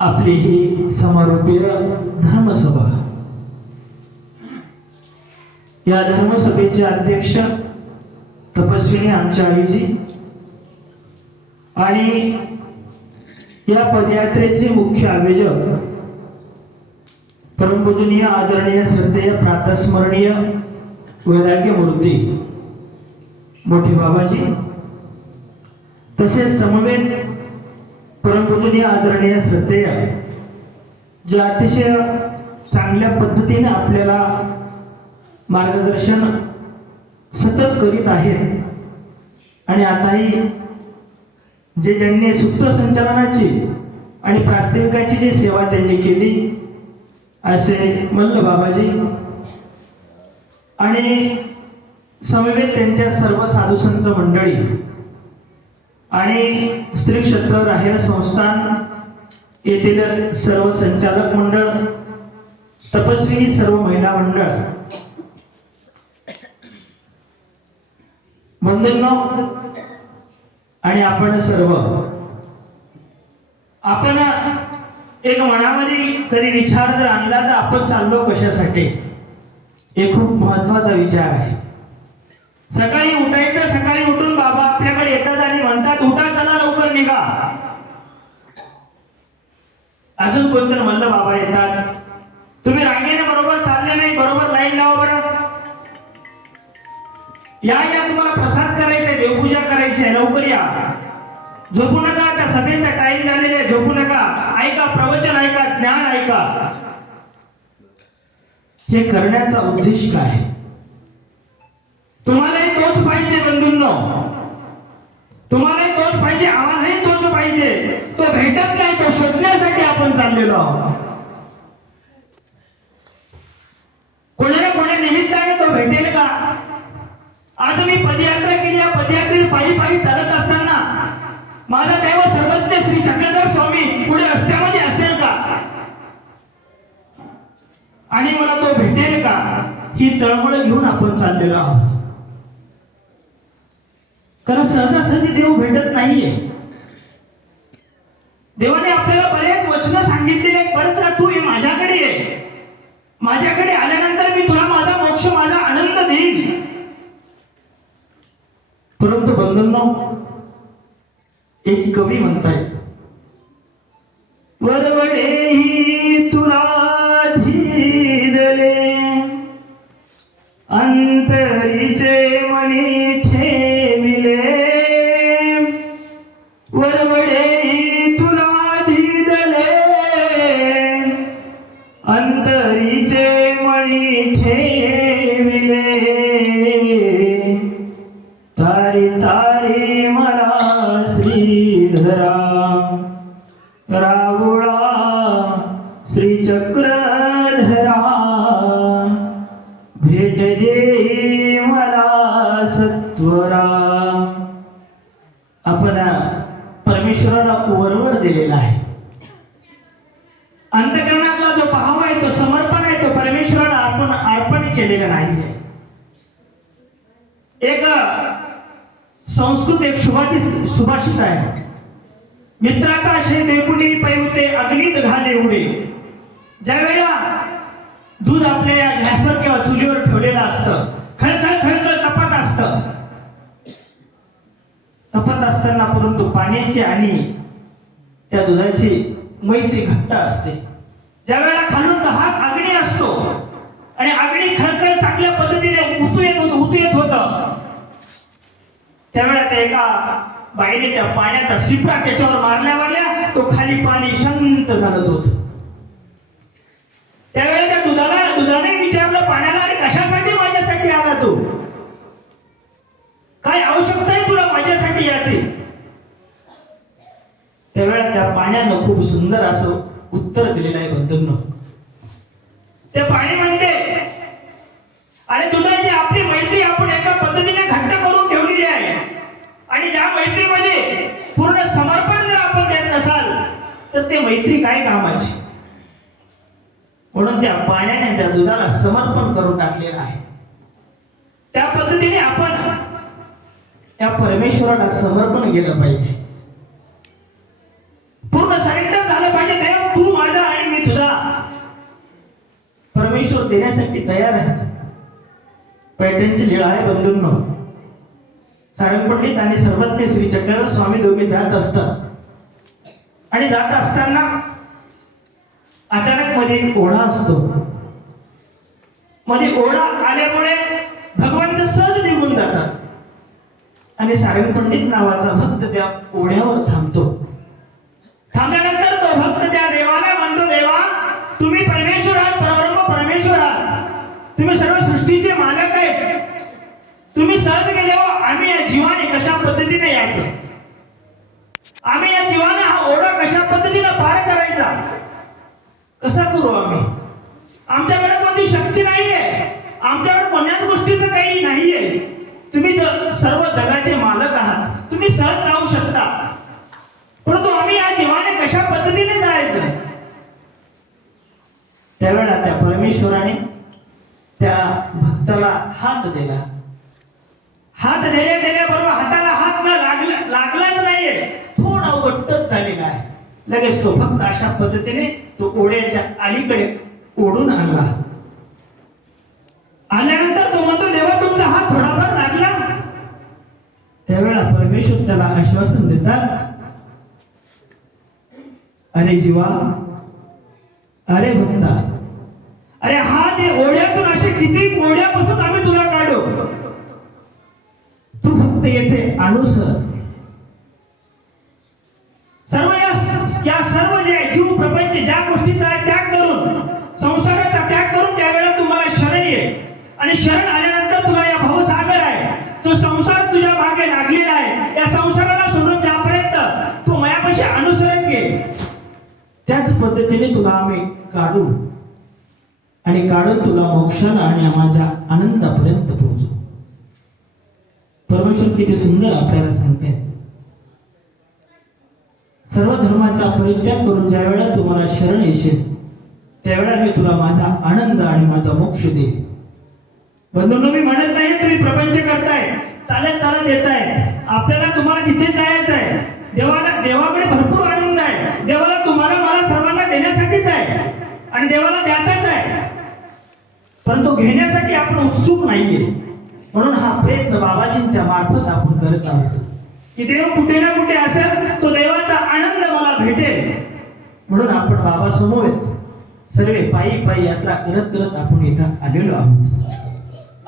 आपली ही समारोपीय धर्मसभा. या धर्मसभेचे अध्यक्ष तपस्विनी आमच्या आईजी आणि या पदयात्रेचे मुख्य आयोजक परमपूजनीय आदरणीय श्रद्धेय प्रातस्मरणीय वैराग्य मूर्ती मोठे बाबाजी, तसेच समवेत परमपूजनीय आदरणीय श्रद्धेय जे अतिशय चांगल्या पद्धतीने आपल्याला मार्गदर्शन सतत करीत आहेत आणि आताही जे ज्यांनी सूत्रसंचालनाची आणि प्रास्ताविकाची जी सेवा त्यांनी केली असे मल्ल बाबाजी आणि समवेत त्यांच्या सर्व साधू संत मंडळी आणि स्त्री क्षेत्र राहेर संस्थान येथील सर्व संचालक मंडळ, तपस्विनी सर्व महिला मंडळ, बंधूंनो आणि आपण सर्व, आपण एक मनामध्ये कधी विचार जर आणला तर आपण चाललो कशासाठी, हे खूप महत्वाचा विचार आहे. सकाळी उठायचं, सकाळी उठून बाबा आपल्याकडे येतात आणि म्हणतात उठा, चला लवकर निघा. अजून कोणतरी म्हणलं बाबा येतात, तुम्ही रांगेने बरोबर चालले नाही, बरोबर लाईन लावा बरं, या तुम्हाला प्रसाद करायचा आहे, देवपूजा करायची आहे, लवकर या, झोपू नका, आता सभेचा टाइम झालेला आहे, झोपू नका, ऐका प्रवचन, ऐका ज्ञान, ऐका. हे करण्याचा उद्देश काय आहे? तुम्हालाही तोच पाहिजे बंधूंनो, तुम्हालाही तोच पाहिजे, आम्हालाही तोच पाहिजे. तो भेटत नाही, तो शोधण्यासाठी आपण चाललेलो आहोत. कोणी ना कोणी निमित्ताने तो भेटेल का? आज मी पदयात्रा केली, या पदयात्रेत पायी पायी चालत असताना माझा देव सर्वज्ञ श्री चक्रधर स्वामी पुढे रस्त्यामध्ये असेल का आणि मला तो भेटेल का, ही तळमळ घेऊन आपण चाललेलो आहोत. कारण सहजासहजी देव भेटत नाहीये. देवाने आपल्याला बरेच वचन सांगितलेले, परत तू हे माझ्याकडे ये, माझ्याकडे आल्यानंतर मी तुला माझा मोक्ष, माझा आनंद देईन. परंतु बंधूंनो, एक कवी म्हणतायत, वरवडेही तुला धीदले, अंतरीचे मनी ठेविले, वरवडेही तुला धीदले, अंतरीचे मणी ठेविले, तारी तारी मला श्रीधरा, रावुळा श्री चक्रधरा, भेट दे मला सत्वरा. आपण परमेश्वराला वरवर दिलेला आहे. अंतःकरणातला जो भाव आहे, तो समर्पण आहे, तो परमेश्वराला आपण अर्पण केलेला नाही. एक संस्कृत एक सुभाषित आहे, मित्राचा शे देखुनी पैवते अग्नीत घाले उडे. ज्या वेळेला दूध आपल्या या गॅसवर किंवा चुलीवर ठेवलेलं असतं, खळखळ खळखळ तपत असतं, तपत असताना परंतु पाण्याची आणि त्या दुधाची मैत्री घट्ट असते. ज्या वेळेला खालून दहात अग्नी असतो आणि अग्नी खळखळ चांगल्या पद्धतीने उतू येत होतं, त्यावेळेला त्या एका बाईने त्या पाण्याचा शिपरा त्याच्यावर मारल्या तो खाली पाणी शांत झालं होत. त्यावेळेला त्या दुधाने विचारलं पाण्याला, अरे कशासाठी माझ्यासाठी आला तू, काय आवश्यकता आहे तुला माझ्यासाठी याची? त्यावेळेला त्या पाण्यानं खूप सुंदर असं उत्तर दिलेलं आहे बंधूंनो. ते पाणी म्हणते आणि दुधाची आपली मैत्री आपण एका पद्धतीने घट्ट करून ठेवलेली आहे आणि ज्या मैत्रीमध्ये पूर्ण समर्पण जर आपण देत नसाल तर ते मैत्री काय कामाची. म्हणून त्या पाण्याने त्या दुधाला समर्पण करून टाकलेलं आहे. त्या पद्धतीने आपण या परमेश्वराला समर्पण केलं पाहिजे. पूर्ण सरेंडर झालं पाहिजे. देव तू माझा आणि मी तुझा. परमेश्वर देण्यासाठी तयार आहे. पैठणची लीळा आहे बंधूंनो. सारंग पंडित आणि सर्वज्ञ श्री चक्रधर स्वामी दोघे जात असतात आणि जात असताना अचानक मध्ये एक ओढा असतो. मध्ये ओढा आल्यामुळे भगवंत सहज निघून जातात आणि सारंग पंडित नावाचा भक्त त्या ओढ्यावर थांबतो. थांबल्यानंतर तो भक्त त्या देवाला म्हणतो, देवा तुम्ही परमेश्वर आहात, परब्रह्म परमेश्वर आहात, तुम्ही सर्व सृष्टीचे मालक आहेत. तुम्ही सहज गेले हो, आम्ही या जीवाने कशा पद्धतीने यायचं, आम्ही या जीवाने हा ओढा कशा पद्धतीने पार करायचा, कसा करू आम्ही. आमच्याकडे कोणती शक्ती नाहीये, आमच्याकडे कोणत्याच गोष्टीचं काही नाहीये. तुम्ही सर्व जगाचे मालक आहात, तुम्ही सहज जाऊ शकता, परंतु आम्ही या जीवाने कशा पद्धतीने जायचं. त्यावेळेला त्या परमेश्वराने त्या भक्ताला हात दिला. हात देण्याबरोबर हाताला हात लागलाच नाहीये, थोडा वट्टच झालेला आहे. लगेच तो फक्त अशा पद्धतीने तो ओढ्याच्या अलीकडे ओढून आणला. आल्यानंतर तो म्हणतो, देवा तुमचा हात थोडाफार लागला. त्यावेळेला परमेश्वर त्याला आश्वासन देतात, अरे जीवा, अरे भक्ता, अरे हा ते ओढ्यातून असे किती ओढ्यापासून आम्ही तुला काढू, तू फक्त येथे अनुसर. सर्व या सर्व जे जीव प्रपंच ज्या गोष्टीचा त्याग करून, संसाराचा त्याग करून त्यावेळेला तुम्हाला शरण ये आणि शरण आल्यानंतर तुला या भवसागर आहे, तो संसार तुझ्या मागे लागलेला आहे. या संसाराला सोडून ज्यापर्यंत तू मायापाशी अनुसरण घे, त्याच पद्धतीने तुला आम्ही काढू आणि काढून तुला मोक्षाला आणि माझ्या आनंदापर्यंत पोहोचू. परमेश्वर किती सुंदर आपल्याला सांगते. सर्व धर्माचा परित्याग करून ज्या वेळेला तुम्हाला शरण येशील त्यावेळेला मी तुला माझा आनंद आणि माझा मोक्ष देईल. बंधूंनो, मी म्हणत नाही तुम्ही प्रपंच करताय, चालत चालत येताय, आपल्याला तुम्हाला तिथे जायचं आहे. देवाकडे भरपूर आनंद आहे. देवाला तुम्हाला मला सर्वांना देण्यासाठीच आहे आणि देवाला द्यायचाच आहे, परंतु घेण्यासाठी आपण उत्सुक नाहीये. म्हणून हा प्रयत्न बाबाजींच्या मार्फत आपण करत आहोत की देव कुठे ना कुठे असेल, तो देवाचा आनंद मला भेटेल. म्हणून आपण बाबा समवेत सर्व पायी पायी यात्रा करत करत आपण इथं आलेलो आहोत.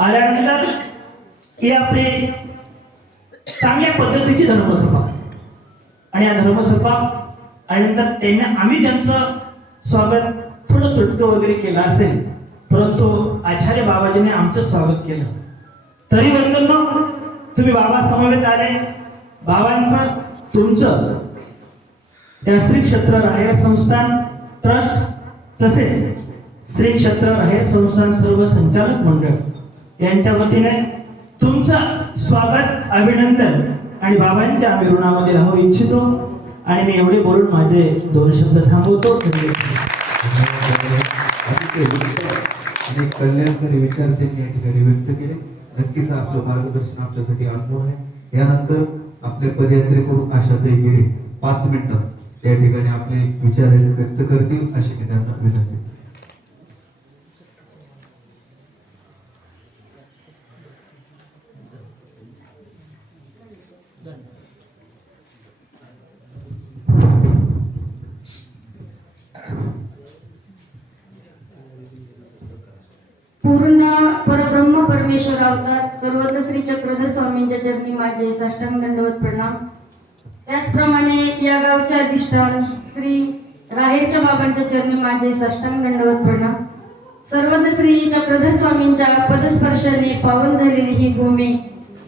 आल्यानंतर ही आपली चांगल्या पद्धतीची धर्मसभा आणि या धर्मसभा आल्यानंतर आम्ही त्यांचं स्वागत थोडं तुटकं वगैरे केलं असेल, परंतु आचार्य बाबाजीने आमचं स्वागत केलं. तरी बंधूंनो, तुम्ही बाबा समवेत आले. बाबांचं तुमचं या श्री क्षेत्र राहेर संस्थान ट्रस्ट तसेच श्री क्षेत्र राहेर संस्थान सर्व संचालक मंडळ यांच्या वतीने तुमचं स्वागत, अभिनंदन आणि बाबांच्या आम्ही ऋणामध्ये राहू इच्छितो. आणि मी एवढे बोलून माझे 2 शब्द थांबवतो. अनेक कल्याणकारी विचार त्यांनी या ठिकाणी व्यक्त केले. नक्कीच आपलं मार्गदर्शन आमच्यासाठी अनुभव आहे. यानंतर आपले पदयात्रेकरू आशाताई गिरे 5 मिनिटात त्या ठिकाणी आपले विचार व्यक्त करतील अशी मी त्यांना विनंती. पूर्ण परब्रह्म परमेश्वर अवतार सर्वत्र श्री चक्रधर स्वामींच्या चरणी माझे साष्टांग दंडवत प्रणाम. त्याचप्रमाणे या गावचे अधिष्ठान श्री राहेरच्या बाबांच्या चरणी माझे साष्टांग दंडवत प्रणाम. सर्वत्र श्री चक्रधर स्वामींच्या पदस्पर्शाने पावन झालेली ही भूमी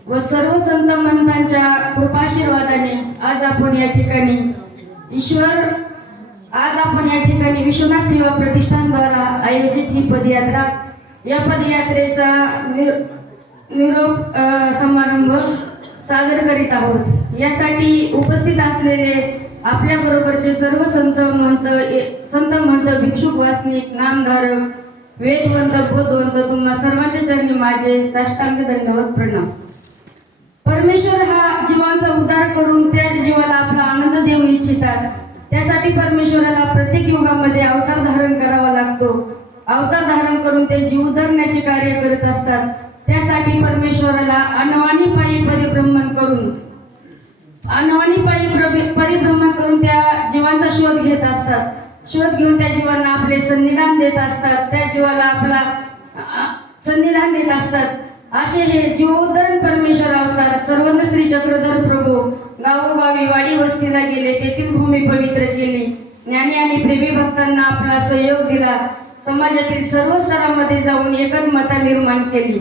व सर्व संत महंतांच्या कृपाशीर्वादाने आज आपण या ठिकाणी ईश्वर आज आपण या ठिकाणी विश्वनाथ सेवा प्रतिष्ठानद्वारा आयोजित ही पदयात्रा, या पदयात्रेचा निरोप समारंभ सादर करीत आहोत। यासाठी उपस्थित असलेले आपल्या बरोबरचे सर्व संत महंत, भिक्षुक, वासनिक, नामधारक, वेदवंत, बोधवंत, तुम्हा सर्वांच्या चरणी माझे साष्टांग दंडवत प्रणाम। परमेश्वर हा जीवांचा उद्धार करून त्या जीवाला आपला आनंद देऊ इच्छितात। त्यासाठी परमेश्वराला प्रत्येक युगामध्ये अवतार धारण करावा लागतो। अवतार धारण करून ते जीव उद्धरण्याचे कार्य करत असतात। त्यासाठी परमेश्वराला अनवाणी पायी परिभ्रमण करून त्या जीवांचा शोध घेत असतात। शोध घेऊन त्या जीवांना आपले सन्निधान देत असतात, त्या जीवाला आपला सन्निधान देत असतात। असे हे जीवोद्धरण परमेश्वर अवतार सर्वज्ञ श्री चक्रधर प्रभू गावोगावी वाडी वस्तीला गेले, तेथील भूमी पवित्र केली, ज्ञानी आणि प्रेमी भक्तांना आपला सहयोग दिला, समाजातील सर्व स्तरामध्ये जाऊन एकमतता निर्माण केली।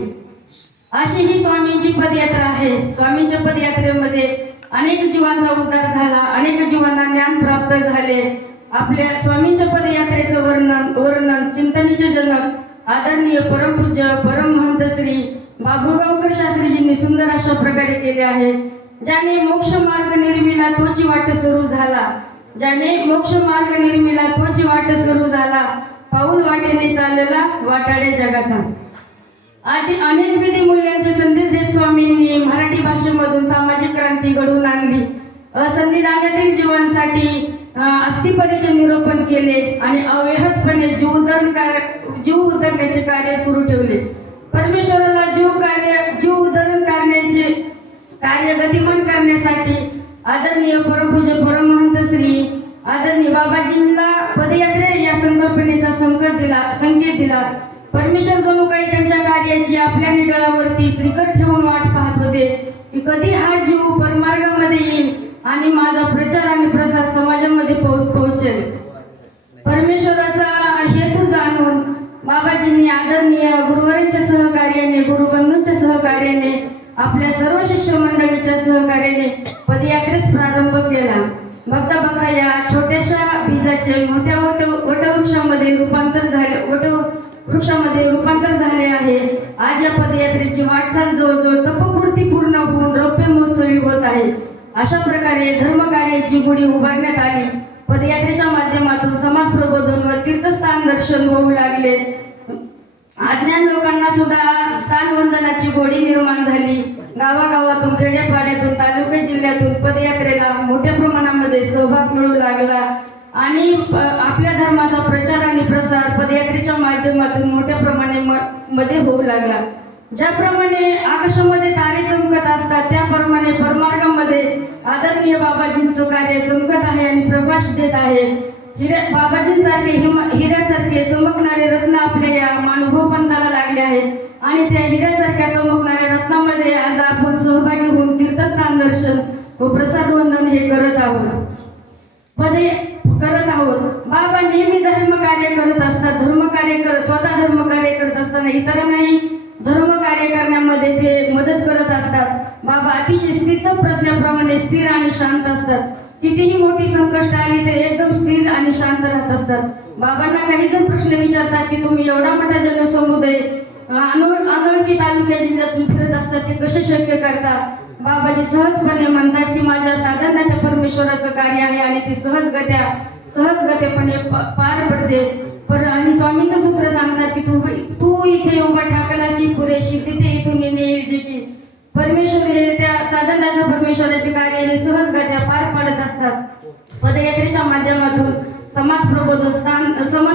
अशी ही स्वामींची पदयात्रा आहे। स्वामींच्या पदयात्रेमध्ये अनेक जीवांचा उद्धार झाला, अनेक जीवांना ज्ञान प्राप्त झाले। आपल्या स्वामींच्या पदयात्रेचं वर्णन चिंतनीचे जनक आदरणीय परमपूज्य परमहंत श्री बाबुळगावकर शास्त्रीजींनी सुंदर अशा प्रकारे केले आहे। ज्याने मोक्ष मार्ग निर्मिला तोची वाट सुरू झाला, ज्याने मोक्ष मार्ग निर्मिला तोची वाट सुरू झाला, पाऊल वाटेने चालला वाटाडे जगाचा। आदी अनेक विधी मूल्यांचे संदेश देत स्वामींनी मराठी भाषेमधून सामाजिक क्रांती घडवून आणली। असंविधानातील जीवांसाठी अस्थिपरीचे निरूपण केले आणि अव्याहतपणे जीव उद्धरण्याचे कार्य सुरू ठेवले। परमेश्वराला जीव उद्धरण करण्याचे कार्य गतिमान करण्यासाठी आदरणीय परमपूज्य परमहंत श्री आदरणीय बाबाजींना पदयात्रे या संकल्पनेचा संकेत दिला। परमेश्वर जणू काही त्यांच्या कार्याची आपल्या निगळावरती श्रीकर ठेवून वाट पाहत होते की कधी हा जीव परमार्गामध्ये येईल आणि माझा प्रचार आणि प्रसार समाजामध्ये पोहोचेल। परमेश्वराचा हेतू जाणून बाबाजींनी आदरणीय गुरुवारांच्या सहकार्याने, गुरुबंधूंच्या सहकार्याने, आपल्या सर्व शिष्य मंडळीच्या सहकार्याने पदयात्रेस प्रारंभ केला। बघता बघता या छोट्याशा बीजाचे मोठ्या वटवृक्षामध्ये रूपांतर झाले आहे। आज या पदयात्रेची वाटचाल जवळजवळ तपपूर्ती पूर्ण होऊन रौप्य महोत्सवी होत आहे। अशा प्रकारे धर्मकार्याची गुढी उभारण्यात आली। पदयात्रेच्या माध्यमातून समाज प्रबोधन व तीर्थस्थान दर्शन होऊ लागले। अज्ञान लोकांना सुद्धा स्थानवंदनाची गोडी निर्माण झाली। गावागावातून, खेड्यापाड्यातून, तालुका जिल्ह्यातून पदयात्रेला मोठ्या प्रमाणामध्ये सहभाग मिळू लागला आणि आपल्या धर्माचा प्रचार आणि प्रसार पदयात्रेच्या माध्यमातून मोठ्या प्रमाणामध्ये होऊ लागला। ज्याप्रमाणे आकाशामध्ये तारे चमकत असतात, त्याप्रमाणे परमार्गामध्ये आदरणीय बाबाजींचं कार्य चमकत आहे आणि प्रकाश देत आहे। बाबाजींसारखे हिऱ्यासारखे चमकणारे रत्न आपल्या या मानुभव पंथाला लागले आहे आणि त्या हिऱ्यासारख्या चमकणाऱ्या रत्नामध्ये आज आपण सहभागी होऊन तीर्थस्थान दर्शन व प्रसाद वंदन हे करत आहोत। बाबा नेहमी धर्म कार्य करत असतात। स्वतः धर्म कार्य करत असताना इतरांनाही धर्म कार्य करण्यामध्ये ते मदत करत असतात। बाबा अतिशय स्थिर प्रज्ञाप्रमाणे स्थिर आणि शांत असतात। कितीही मोठी संकष्ट आली तर एकदम स्थिर आणि शांत राहत असतात। बाबांना काही जण प्रश्न विचारतात की तुम्ही एवढा मोठा जनसमुदाय अनोळखी तालुक्या जिल्ह्यातून फिरत असतात, ते कसे शक्य करतात? बाबाजी सहजपणे म्हणतात की माझ्या साधना त्या परमेश्वराचं कार्य आहे आणि ते सहजगत्यापणे पार पडते। आणि स्वामींचं सूत्र सांगतात की तू इथे उभा ठाकलाशी पुरेशी, तिथे इथून येणे जे की परमेश्वर हे त्या साधना परमेश्वराचे कार्य हे सहजगत्या पार पाडत असतात। पदयात्रेच्या माध्यमातून समाज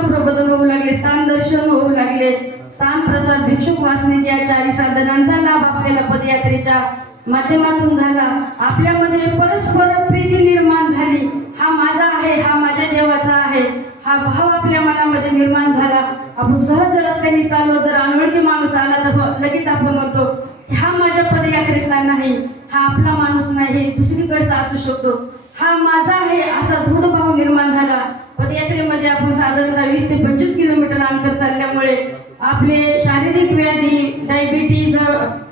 प्रबोधन होऊ लागले, स्थान दर्शन होऊ लागले, स्थान प्रसाद, भिक्षुक, वासनिक या चारी साधनांचा लाभ आपल्याला पदयात्रेच्या माध्यमातून झाला। आपल्यामध्ये परस्पर प्रीती निर्माण झाली। हा माझा आहे, हा माझ्या देवाचा आहे, हा भाव आपल्या मनामध्ये निर्माण झाला। आपण सहज रस्त्याने चाललो, जर अनोळखी माणूस आला तर लगेच आपण म्हणतो की हा माझ्या पदयात्रेतला नाही, हा आपला माणूस नाही, दुसरीकडचा असू शकतो, हा माझा आहे असा दृढ भाव निर्माण झाला। पदयात्रेमध्ये आपण साधारणतः 20 ते 25 किलोमीटर अंतर चालल्यामुळे आपले शारीरिक व्याधी, डायबिटीज,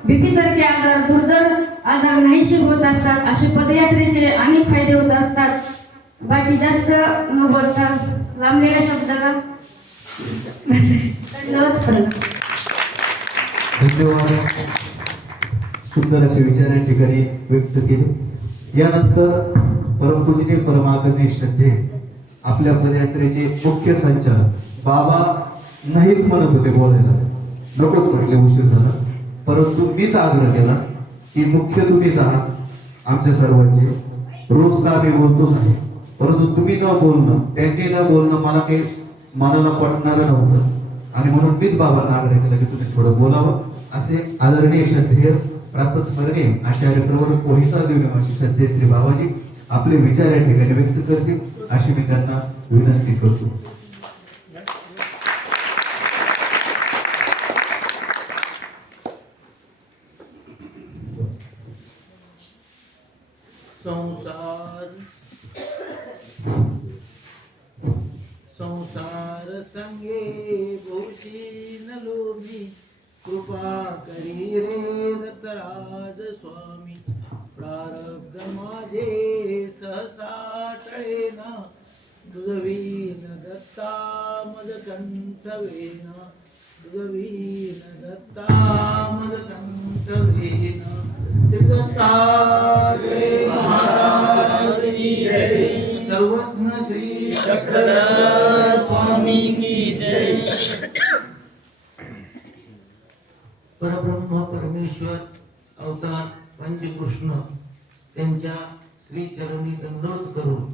बीपी सारखे आजार, दुर्धर आजार नाहीसे होत असतात। असे पदयात्रेचे अनेक फायदे होत असतात। बाकी जास्त न बोलता लांबलेल्या शब्दाला दंडवत प्रणाम. धन्यवाद. सुंदर असे विचार या ठिकाणी व्यक्त केले. यानंतर परमपूजनीय परमादरणीय श्रद्धे आपल्या पदयात्रेचे मुख्य संचालक बाबा नाहीच म्हणत होते बोलायला, नकोच म्हटले, उशीर झाला, परंतु मीच आग्रह केला की मुख्य तुम्हीच आहात आमच्या सर्वांचे. रोज तर आम्ही बोलतोच आहे, परंतु तुम्ही न बोलणं, त्यांनी न बोलणं मला काही मनाला पटणारं नव्हतं आणि म्हणून मीच बाबांना आग्रह केला की तुम्ही थोडं बोलावं. असे आदरणीय श्रद्धेय प्रातस्मरणीय आचार्य प्रवर पोहिसा देवनिवासी श्रद्धेय श्री बाबाजी आपले विचार या ठिकाणी व्यक्त करतील अशी मी त्यांना विनंती करतो. संसार संगे भूषी नलो मी, कृपा करी रे दत्तराज स्वामी. प्रारब्ध माझे सहसा टळेन, दुर्वीन दत्ता मद कंठवेन, दुर्वीन दत्ता मद कंठवेन. श्री दत्तात्रय महाराज की जय. सर्वज्ञ श्री चक्रधर स्वामी की जय. परब्रह्म परमेश्वर अवतार पंचकृष्ण त्यांच्या श्रीचरणी दंडोत करून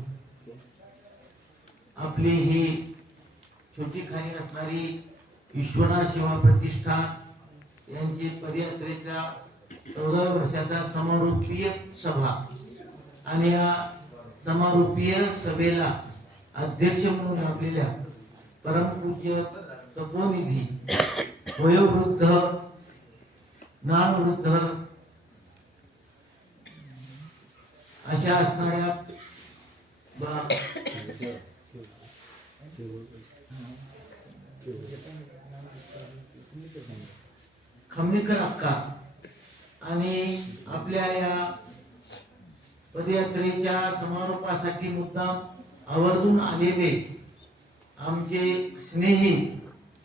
आपली ही छोटी खाली असणारी विश्वनाथ सेवा प्रतिष्ठा यांची पदयात्रेच्या 14 वर्षाचा समारोपीय सभा आणि या समारोपीय सभेला अध्यक्ष म्हणून आपलेल्या परमपूज्य तपोनिधी वयोवृद्ध ज्ञानवृद्ध अशा असणाऱ्या खमणीकर अक्का आणि आपल्या या पदयात्रेच्या समारोपासाठी मुद्दाम आवर्जून आलेले आमचे स्नेही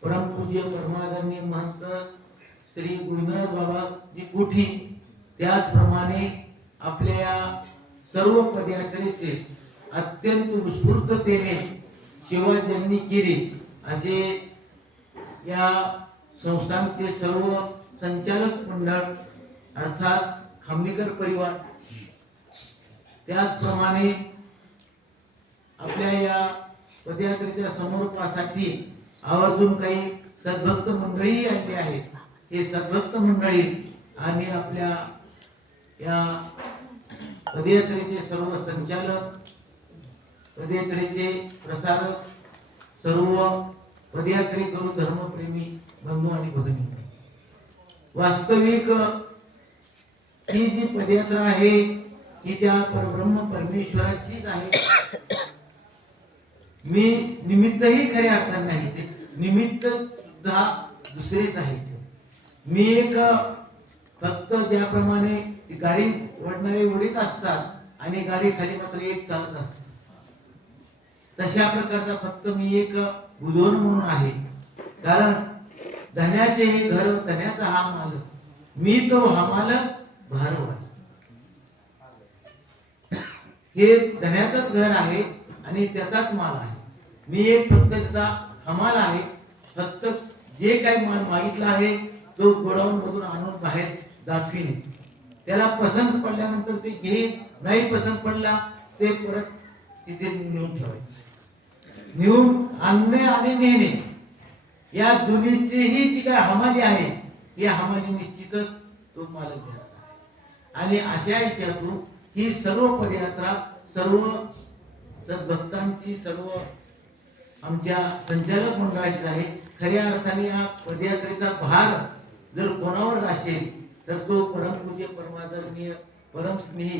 परमपूज्य परमादरणीय महंत श्री गुरुनाथ बाबाजी कोठी, त्याचप्रमाणे आपल्या या सर्व पदयात्रेचे अत्यंत उत्स्फूर्ततेने सेवा ज्यांनी केली असे या संस्थांचे सर्व संचालक मंडळ अर्थात खामणीकर परिवार, त्याचप्रमाणे आपल्या या पदयात्रेच्या समारोपासाठी आवर्जून काही सद्भक्त मंडळी आली आहेत. हे सद्भक्त मंडळी आणि आपल्या या पदयात्रेचे सर्व संचालक, पदयात्रेचे प्रसारक, सर्व पदयात्रे करू धर्मप्रेमी बंधू आणि भगिनी, वास्तविक ही जी पदयात्रा आहे ही त्या परब्रह्म परमेश्वराचीच आहे. मी निमित्तही खऱ्या अर्थाने नाही, ते निमित्त सुद्धा दुसरेच आहेत. मी एक फक्त ज्याप्रमाणे गाडी ओढणारे ओढीत असतात आणि गाडी खाली मात्र एक चालत असते, तशा प्रकारचा फक्त मी एक बुधोन म्हणून आहे. कारण धन्याचे हे घर, धन्याचा हा मालक, मी तो हा मालक भारवाला. हे धन्याचंच घर आहे आणि त्याचाच माल आहे. मी एक फक्त त्याचा हमाल आहे. फक्त जे काही माल मागितला आहे तो गोडाऊन मधून आणून बाहेर दाखविणे, त्याला पसंत पडल्यानंतर ते घे, नाही पसंत पडला ते परत तिथे नेऊन ठेवायचे. नेऊन आणणे आणि नेणे या दोन्हीचीही जी काय हमाली आहे या हमाली निश्चितच तो मालक घ्यायचा आहे. आणि अशा याच्यातून ही सर्व पदयात्रा, सर्व सद्भक्तांची, सर्व आमच्या संचालक मंडळाची आहे. खऱ्या अर्थाने या पदयात्रेचा भार जर कोणावर असेल तर तो परमपूज्य परमादरणीय परमस्नेही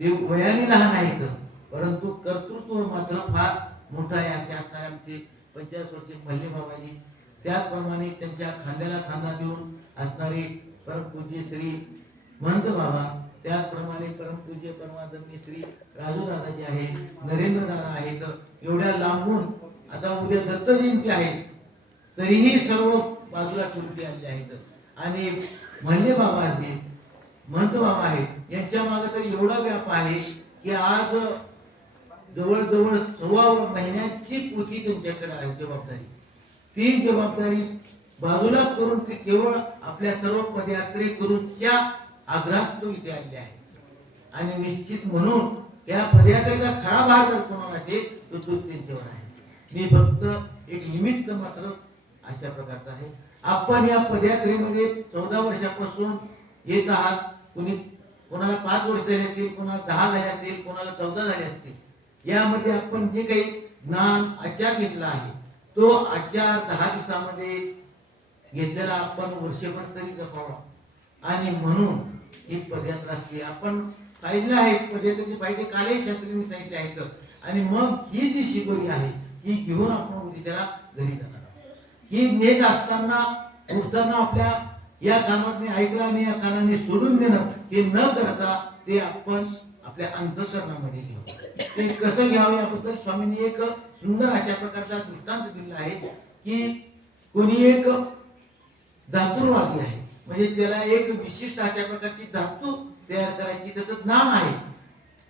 देव, वयाने लहान आहेत परंतु कर्तृत्व मात्र फार मोठा आहे. असे आता आमचे 50 वर्षे मल्ले बाबाजी, त्याचप्रमाणे त्यांच्या खांद्याला खांदा देऊन असणारे परमपूज्य श्री महंत बाबा त्याचप्रमाणे परमपूज्य परमादरणीय श्री राजू दादा जे आहे, नरेंद्र दादा आहेत, एवढ्या लांबून आता उद्या दत्त जयंती आहे तरीही सर्व बाजूला ठेवून आले आहेत. आणि मल्ले बाबा आहेत, महंत बाबा आहेत, यांच्या मागे तर एवढा व्याप आहे की आज जवळजवळ 6 महिन्याची पोथी त्यांच्याकडे आहे जबाबदारी. ती जबाबदारी बाजूला करून ते केवळ आपल्या सर्व पदयात्रेकरूंच्या आग्रहात तो इथे आले आहे. आणि निश्चित म्हणून त्या पदयात्रेचा खरा भार जर कोणाला असेल तर तो त्यांच्यावर आहे. मी फक्त एक निमित्त मात्र अशा प्रकारचा आहे. आपण या पदयात्रेमध्ये 14 वर्षापासून येत आहात. कोणाला 5 वर्ष झाले असतील, कोणाला 10 झाले असतील, कोणाला 14 झाले असतील. यामध्ये आपण जे काही ज्ञान आचार घेतला आहे तो आचार 10 दिवसामध्ये घेतलेला आपण वर्षभर तरी जपावा. आणि म्हणून ही पदयात्रा असते. आपण पाहिलं आहे पदयात्रेचे फायदे कालही शास्त्रींनी सांगितले आहेत. आणि मग ही जी शिकवणी आहे ही घेऊन आपण उद्याला घरी जाणार. ही नेत असताना उठताना आपल्या या कानाने ऐकलं आणि या कानाने सोडून देणं हे न करता ते आपण आपल्या अंतःकरणामध्ये घ्यावं. ते कसं घ्यावं याबद्दल स्वामींनी एक सुंदर अशा प्रकारचा दृष्टांत दिला आहे की कोणी एक धातुवादी आहे, म्हणजे त्याला एक विशिष्ट अशा प्रकारची धातू तयार करायची, त्याचं ज्ञान आहे.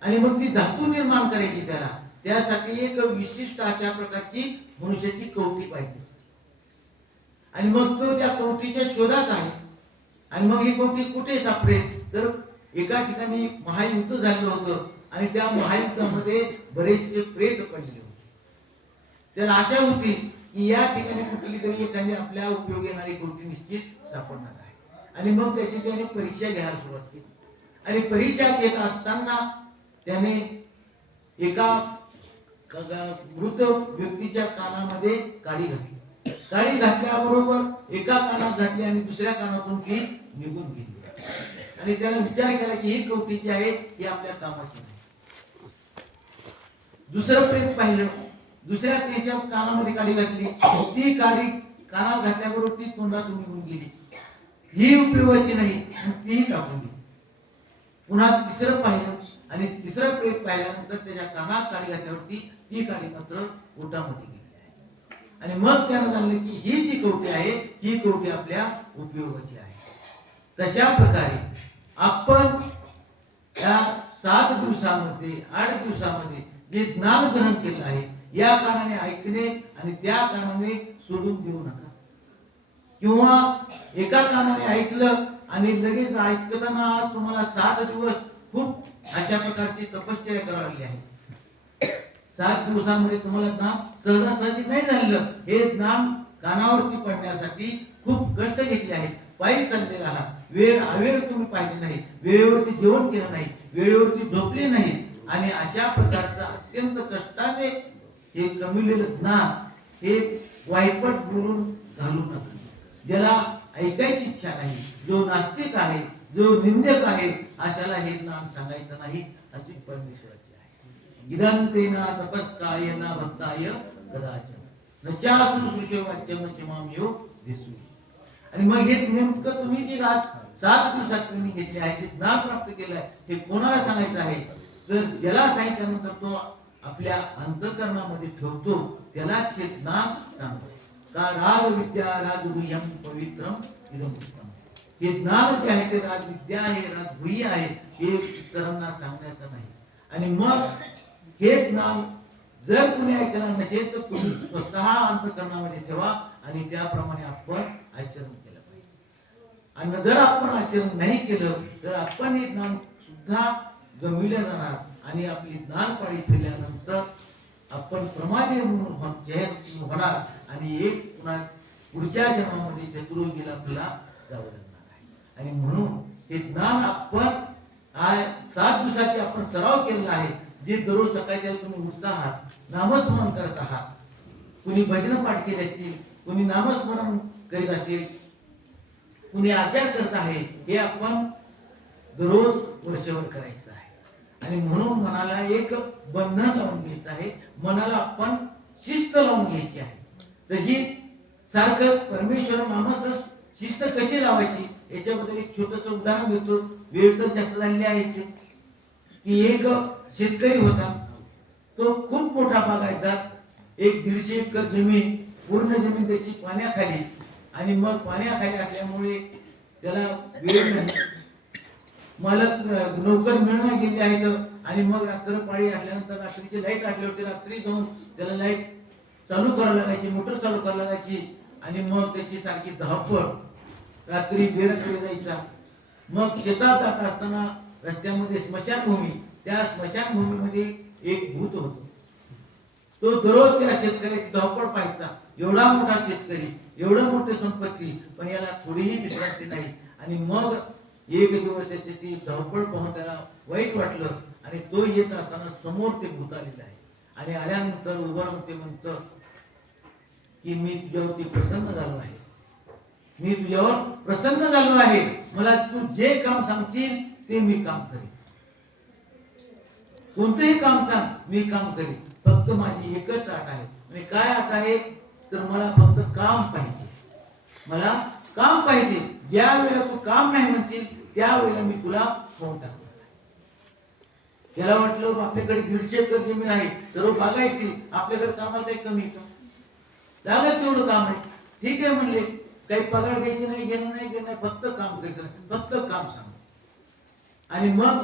आणि मग ती धातू निर्माण करायची त्याला, त्यासाठी एक विशिष्ट अशा प्रकारची मनुष्याची कवटी पाहिजे. आणि मग तो त्या कवटीच्या शोधात आहे. आणि मग ही कवटी कुठे सापडेल तर एका ठिकाणी महायुद्ध झालं होतं आणि त्या महायुद्धामध्ये बरेचसे प्रेत पडले होते. त्याला आशा होती की या ठिकाणी कुठली तरी एखादी आपल्या उपयोगी येणारी कवटी निश्चित सापडणार आहे. आणि मग त्याची त्याने परीक्षा घ्यायला सुरुवात केली. आणि परीक्षा घेत असताना त्याने एका वृद्ध व्यक्तीच्या कानामध्ये काडी घातली. काडी घातल्याबरोबर एका कानात घातली आणि दुसऱ्या कानातून ती निघून गेली. आणि त्याला विचार केला की ही कवटी जी आहे ही आपल्या कामाची नाही. दुसरं प्रेत पाहिलं, दुसऱ्या प्रेताच्या कानामध्ये काडी घातली, ती काडी कानात घातल्याबरोबर ती तोंडातून निघून गेली. ही उपयोगाची नाही, तीही टाकून गेली. पुन्हा तिसरं पाहिलं आणि तिसरं प्रेत पाहिल्यानंतर त्याच्या कानात काडी घातल्यावरती ती काडी मात्र पोटामध्ये गेली. आणि मग त्यानं जाणलं की ही जी कवटी आहे ही कवटी आपल्या उपयोगाची आहे. तशा प्रकारे आपण या 7 दिवसामध्ये 8 दिवसामध्ये जे ज्ञान ग्रहण केलं आहे या कानाने ऐकणे आणि त्या कानाने सोडून देऊ नका. किंवा एका कानाने ऐकलं आणि लगेच ऐकताना तुम्हाला 7 दिवस खूप अशा प्रकारची तपश्चर्या करावी लागली आहे. 7 दिवसांमध्ये तुम्हाला ज्ञान सहजासहजी नाही झालेलं. हे ज्ञान कानावरती पडण्यासाठी खूप कष्ट घेतले आहेत. पायी चाललेला आहात, वेळ अवेळ तुम्ही पाहिजे नाही, वेळेवरती जेवण केलं नाही, वेळेवरती झोपले नाही. आणि अशा प्रकारचं अत्यंत कष्टाने हे कमविलेलं ज्ञान हे वायपट बोलून घालू नका. ज्याला ऐकायची इच्छा नाही, जो नास्तिक आहे, जो निंदक आहे, अशाला हे ज्ञान सांगायचं नाही अशी परमेश्वराची आहे. इदंतेना तपस्काय ना भक्ताय कदाचन नचासु सुषेवाच्यम चमाम्यो विसु. आणि मग हे नेमकं तुम्ही जे आज 7 दिवसात तुम्ही घेतले आहे, ते ज्ञान प्राप्त केलं आहे, हे कोणाला सांगायचं आहे तर ज्याला सांगितल्यानंतर तो आपल्या अंतःकरणामध्ये ठेवतो त्यालाच हे ज्ञान सांगतो. का राज विद्या राजगुह्यम पवित्रम इदम उत्तम. हे ज्ञान जे आहे ते राजविद्या आहे, राजगुह्य आहे, हे इतरांना सांगण्याचं नाही. आणि मग हे ज्ञान जर कुणी ऐकलं नसेल तर तुम्ही स्वतः अंतःकरणामध्ये ठेवा आणि त्याप्रमाणे आपण आचरण केलं पाहिजे. आणि जर आपण आचरण नाही केलं तर आपण हे ज्ञान सुद्धा गमविले जाणार आणि आपली ज्ञानपाळी फिरल्यानंतर आपण प्रमादी होणार आणि एक पुन्हा पुढच्या जन्मामध्ये चतुर्युगीला आपल्याला जावं लागणार आहे. आणि म्हणून हे ज्ञान आपण 7 दिवसाची आपण सराव केलेला आहे. जे दररोज सकाळी त्याला तुम्ही उठता आहात, नामस्मरण करत आहात, कुणी भजन पाठ केले असतील, कुणी नामस्मरण करीत असेल, कुणी आचार करत आहे, हे आपण दररोज वर्षभर करायचं आहे. आणि म्हणून मनाला एक बंधन लावून घ्यायचं आहे, मनाला आपण शिस्त लावून घ्यायची आहे. तर ही सारखं परमेश्वर नामाचं शिस्त कशी लावायची याच्याबद्दल एक छोटस उदाहरण देतो. वेळ तर जास्त झालेली आहे की एक शेतकरी होता, तो खूप मोठा बागायतदार, एक 150 एकर जमीन, पूर्ण जमीन त्याची पाण्याखाली, आणि मग पाण्याखाली असल्यामुळे त्याला वेळ नाही, मालक नोकर मिळवून गेले आहेत, आणि मग रात्र पाळी असल्यानंतर रात्रीची लाईट असल्यावरती रात्री जाऊन त्याला लाईट चालू करावं लागायची, मोटर चालू करावं लागायची, आणि मग त्याची सारखी धावपळ, रात्री बेरकडे जायचा. मग शेतात जात असताना रस्त्यामध्ये स्मशानभूमी, त्या स्मशानभूमीमध्ये एक भूत होतो. तो दररोज त्या शेतकऱ्याची धावपळ पाहायचा. एवढा मोठा शेतकरी, एवढं मोठी संपत्ती, पण याला थोडीही विश्रांती नाही. आणि मग एक दिवस त्याची ती धावपळ पाहून त्याला वाईट वाटलं, आणि तो येत असताना समोर ते भूत आलेलं आहे, आणि आल्यानंतर उभं राहून ते म्हणतं की मी तुझ्यावरती प्रसन्न झालो आहे, मी तुझ्यावर प्रसन्न झालो आहे, मला तू जे काम सांगशील ते मी काम करेन, कोणतंही काम सांग मी काम करेन, फक्त माझी एकच अट आहे. आणि काय अट आहे तर मला फक्त काम पाहिजे, मला काम पाहिजे. ज्या वेळेला तू काम नाही म्हणशील त्यावेळेला मी तुला फोन टाकतो. त्याला वाटलं आपल्याकडे 150 एकर जमीन आहे, सर्व बागायती, आपल्याकडे कामाला काही कमी का, लागत तेवढं काम आहे, ठीक आहे म्हणले, काही पगार द्यायची नाही, घेणं नाही, देणं नाही, फक्त काम करायचं, फक्त काम सांग. आणि मग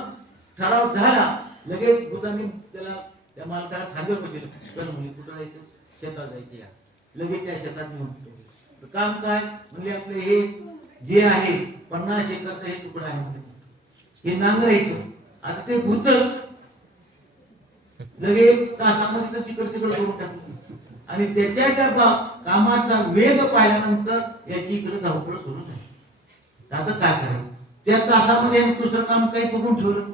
ठराव झाला, लगेच भूताने त्याला त्या मालकाला खांद्यावर बसवलं, तर म्हणजे कुठं जायचं, शेतात जायचं, या लगेच त्या शेतात नेऊन काम काय म्हणले, आपले हे जे आहे 50 एकरचा हे तुकडा आहे म्हणजे हे नांगरायचं. आता ते भूतच लगेच तासामध्ये तर तिकडे करून टाकलं, आणि त्याच्या त्या कामाचा वेग पाहिल्यानंतर याची इकडे धावपळ सुरू झाली. आता काय करायचं, त्या तासामध्ये दुसरं काम काही बघून ठेवलं,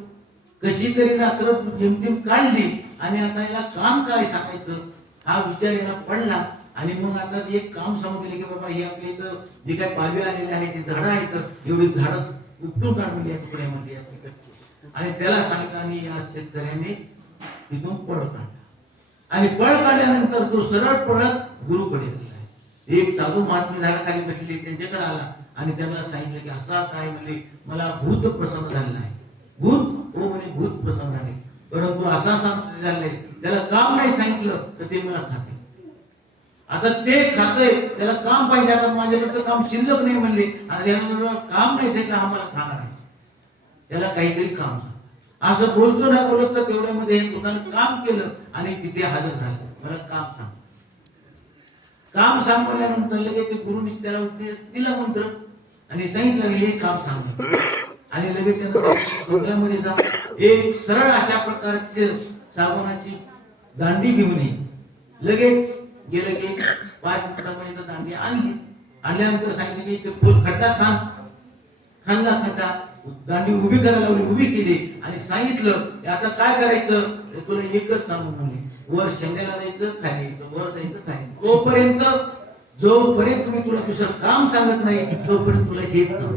कशी तरी रात्र जेमतेम काढली, आणि आता याला काम काय सांगायचं हा विचार याला पडला. आणि मग आता एक काम सांगून दिले की बाबा हे आपल्या इथं जे काही पालवी आलेले आहेत, ते झाडं आहेत, एवढी झाडं उपटून काढून या तुकड्यामध्ये, आणि त्याला सांगितलं, आणि या शेतकऱ्याने तिथून पळ काढला, आणि पळ काढल्यानंतर तो सरळ पळत गुरुकडे गेला. एक साधू महात्मे झाडाखाली बसले, त्यांच्याकडे आला, आणि त्यांना सांगितलं की असं असं आहे, म्हणजे मला भूत प्रसन्न झालेलं आहे. भूत हो म्हणे, भूत प्रसन्न झाले, परंतु असा झालंय, त्याला काम नाही सांगितलं तर ते मला खाते. आता ते खातंय, त्याला काम पाहिजे, आता माझ्याकडे काम शिल्लक नाही म्हणले, आणि काम नाही सांगितलं आम्हाला खाणार आहे, त्याला काहीतरी काम असं बोलतो ना बोलत, तर तेवढ्यामध्ये दुकानं काम केलं आणि तिथे हजर झालं. मला काम सांग, काम सांग म्हणल्यानंतर लगेच ते गुरुनी त्याला दिला मंत्र आणि सांगितलं हे काम सांग, आणि लगेच त्यानं जा, एक सरळ अशा प्रकारचे साबणाची दांडी घेऊन ये. लगेच गेलं की 5 मिनिटांमध्ये दांडी आणली. आणल्यानंतर सांगितलं की ते फुल खड्डा खांदा खड्डा, दांडी उभी करायला लावली, उभी केली, आणि सांगितलं आता काय करायचं, तुला एकच काम म्हणले, वर शेंड्याला जायचं, खाली यायचं, वर जायचं, खाली, तोपर्यंत जोपर्यंत तुम्ही तुला दुसरं काम सांगत नाही तोपर्यंत तुला हेच काम.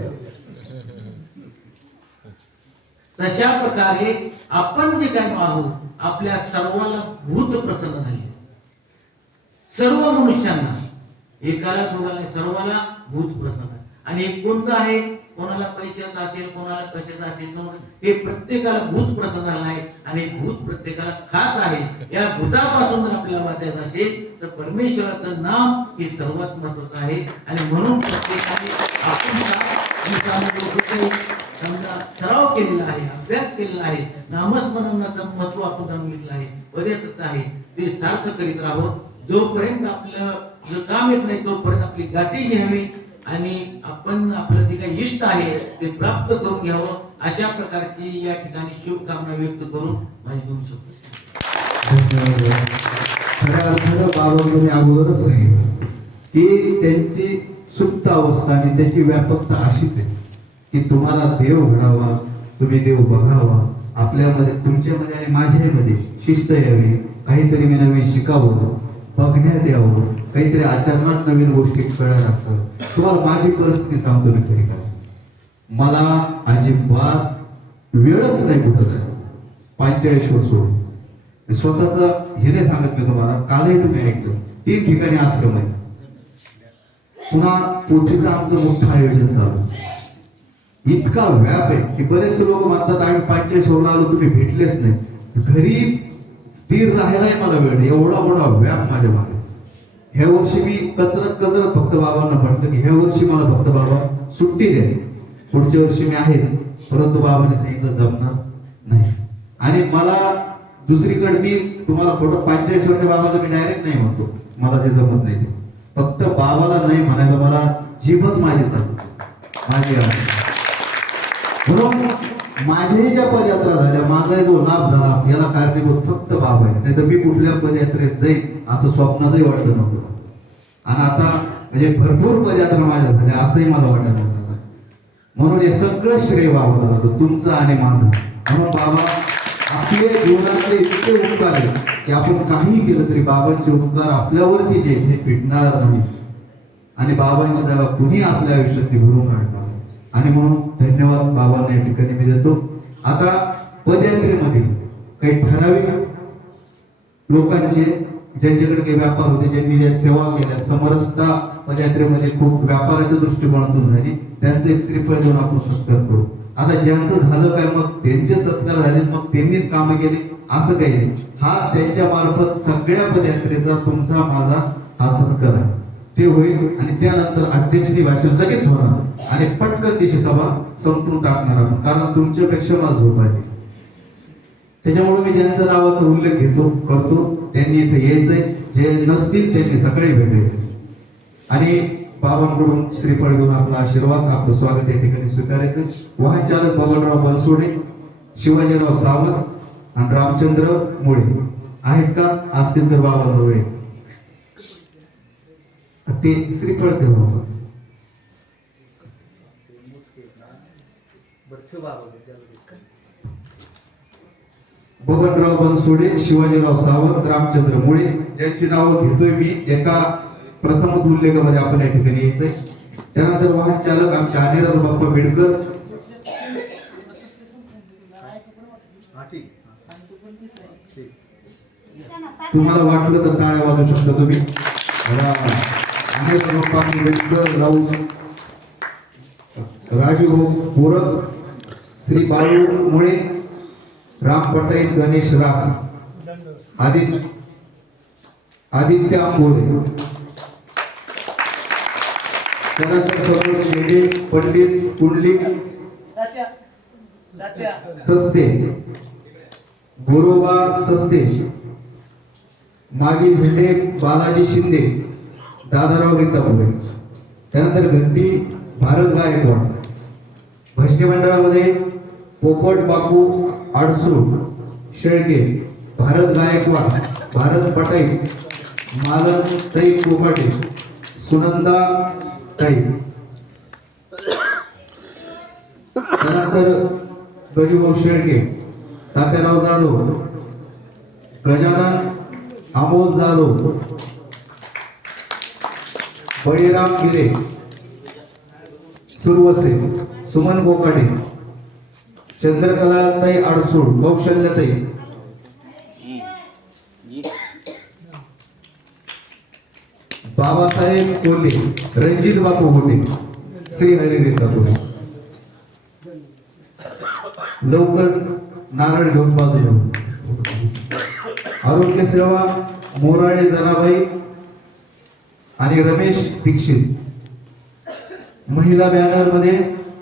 तशा प्रकारे आपण जे काय आहोत, आपल्या सर्वांना भूत प्रसन्न झाले, सर्व मनुष्यांना, एकाला दोघाला सर्वांना भूत प्रसन्न. आणि कोणतं आहे, कोणाला पैशाचं असेल, कोणाला कशाचं असेल, हे प्रत्येकाला भूत प्रसन्न झालं आहे, आणि भूत प्रत्येकाला खात आहे. या भूतापासून जर आपल्याला वाचायचं असेल तर परमेश्वराचं नाम हे सर्वात महत्वाचं आहे. आणि म्हणून प्रत्येकाने समजा सराव केलेला आहे, अभ्यास केलेला आहे, नामस्मरणाचं महत्व आपण जाणून घेतलं आहे, पदयात्रच आहे, ते सारखं करीत राहावं. जोपर्यंत आपलं जो काम येत नाही तोपर्यंत आपली गाठी घ्यावी, आणि आपण आपलं जे काही इष्ट आहे ते प्राप्त करून घ्यावं. अशा प्रकारची या ठिकाणी शुभकामना व्यक्त करून माझी 2 शब्द. खऱ्या अर्थानं बाबांनी अगोदरच सांगितलं की त्यांची सुप्त अवस्था आणि त्यांची व्यापकता अशीच आहे की तुम्हाला देव घडावा, तुम्ही देव बघावा, आपल्यामध्ये, तुमच्यामध्ये आणि माझ्यामध्ये शिस्त यावी, काहीतरी मी नवीन शिकावं, बघण्यात यावं, काहीतरी आचरणात नवीन गोष्टी कळत असतं. तुम्हाला माझी परिस्थिती सांगतो ना, खरी काय, मला अजिबात वेळच नाही कुठं जाय, 45 वर्ष सोडून स्वतःच हे नाही सांगत मी तुम्हाला. कालही तुम्ही ऐकलं 3 ठिकाणी आश्रम आहे. पुन्हा पोथीचं आमचं मोठं आयोजन चालू, इतका व्याप आहे की बरेचसे लोक म्हणतात आम्ही 45 आलो तुम्ही भेटलेच नाही. घरी स्थिर राहायलाही मला वेळ नाही, एवढा मोठा व्याप माझ्या मागे. ह्या वर्षी मी कचरत फक्त बाबांना म्हटलं की ह्या वर्षी मला फक्त बाबा सुट्टी द्या, पुढच्या वर्षी मी आहेच. परंतु बाबाने सांगितलं जमणार नाही. आणि मला दुसरीकडे मी तुम्हाला खोटं 45 वर्ष बाबाला मी डायरेक्ट नाही म्हणतो, मला ते जमत नाही. ते फक्त बाबाला नाही म्हणायला मला जीभच माझी सांगते, माझी आहे. म्हणून माझ्याही ज्या पदयात्रा झाल्या, माझा जो लाभ झाला याला कारणीभूत फक्त बाबा आहे. नाही तर मी कुठल्या पदयात्रेत जाईल असं स्वप्नातही वाटलं नव्हतं. आणि आता म्हणजे भरपूर पदयात्रा माझ्या झाल्या असंही मला वाटत नव्हतं. म्हणून हे सगळं श्रेय बाबाला जातं, तुमचं आणि माझं. म्हणून बाबा आपल्या जीवनातले इतके उपकार आहे की आपण काही केलं तरी बाबांचे उपकार आपल्यावरती जे हे फिटणार नाही. आणि बाबांची जागा कुणी आपल्या आयुष्यात भरून काढणार. आणि म्हणून धन्यवाद बाबांना या ठिकाणी मी देतो. आता पदयात्रेमध्ये काही ठराविक लोकांचे ज्यांच्याकडे काही व्यापार होते, ज्यांनी ज्या सेवा केल्या, समरसता पदयात्रेमध्ये खूप व्यापाराच्या दृष्टिकोनातून झाली, त्यांचं एक श्रीफळ देऊन आपण सत्कार करू. आता ज्यांचं झालं काय मग त्यांचे सत्कार झाले, मग त्यांनीच कामं केली असं काही नाही. हा त्यांच्या मार्फत सगळ्या पदयात्रेचा तुमचा माझा हा सत्कार आहे, ते होईल. आणि त्यानंतर अध्यक्षांनी भाषण लगेच होणार आणि पटकन दिशी सभा संपून टाकणार आहोत, कारण तुमच्यापेक्षा मला झोप आहे. त्याच्यामुळे मी ज्यांच्या नावाचा उल्लेख करतो त्यांनी इथे यायचंय, जे नसतील त्यांनी सकाळी भेटायचंय. आणि बाबांकडून श्रीफळ घेऊन आपला आशीर्वाद, आपलं स्वागत या ठिकाणी स्वीकारायचं. वाहन चालक बबनराव बनसोडे, शिवाजीराव सावंत आणि रामचंद्र मुळे आहेत का? असतील तर बाबांवर यायचं. ते श्रीफळ देऊ. बबनराव बनसोडे, शिवाजीराव सावंत, रामचंद्र मुळे ज्यांची नावं घेतोय मी, एका प्रथमच उल्लेखामध्ये आपण या ठिकाणी यायचंय. त्यानंतर वाहन चालक आमचे अनिराज बाप्पा बेडकर, तुम्हाला वाटलं तर टाळ्या वाजवू शकता तुम्ही. अनिराज बाप्पा बेडकर, राजू गोरख, श्री बाळू मुळे, राम पटाई, गणेश राख, आदित्य आंबोरे, त्यानंतर सरोज मेढे, पंडित कुंडलिक सस्ते, गुरुबा सस्ते, माजी झेंडे बालाजी शिंदे, दादाराव रीतापुरे. त्यानंतर घंटी भारत गायकवाड. भजनी मंडळामध्ये पोपट बापू आडसूळ शेळके, भारत गायकवाड, भारत पटाई, मालन ताई कोपाटे, सुनंदा ताई. त्यानंतर गजूभाऊ शेळके, तात्याराव जाधव, गजानन अमोल जाधव, बळीराम गिरे, सुरवसे, सुमन गोकाटे, चंद्रकलाताई आडसूळ, कौशल्यताई, बाबासाहेब कोल्हे, रणजित बापू होते, श्री हरी रेतापुरे. लवकर नारळ घेऊन बाजूला. आरोग्य सेवा मोराळे जनाबाई आणि रमेश दीक्षित. महिला बॅनर मध्ये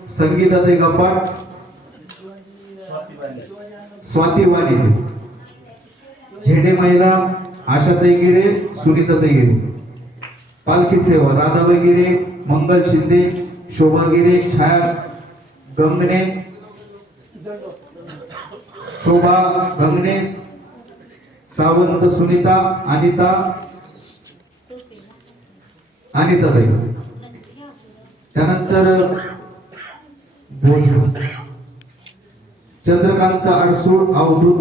संगीताताई गपाट, स्वाती वाणी. झेडे महिला आशाताई गिरे, सुनीताताई गिरे. पालखी सेवा राधाबाई गिरे, मंगल शिंदे, शोभा गिरे, छाया गंगणे, शोभा गंगणे, सावंत सुनीता, अनिताताई. त्यानंतर चंद्रकांत आडसूळ, अवधूत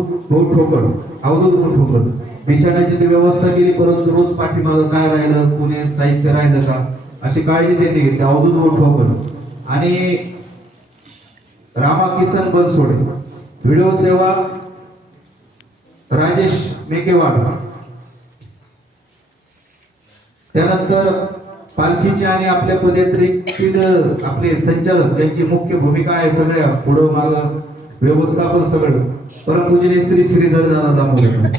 ठोकड. बिछाण्याची ती व्यवस्था केली, परंतु रोज पाठीमागं काय राहिलं, पुणे साहित्य राहिलं का अशी काळजी त्यांनी घेतली. अवधूत ठोकड. आणि रामा किसन बनसोडे. व्हिडिओ सेवा राजेश मेकेवाड. त्यानंतर पालखीची आणि आपल्या पदयात्रेतील आपले संचालक ज्यांची मुख्य भूमिका आहे सगळ्या पुढं माग व्यवस्थापन सगळं परमपूजनीय श्री श्रीधर दादा जांभूळकर.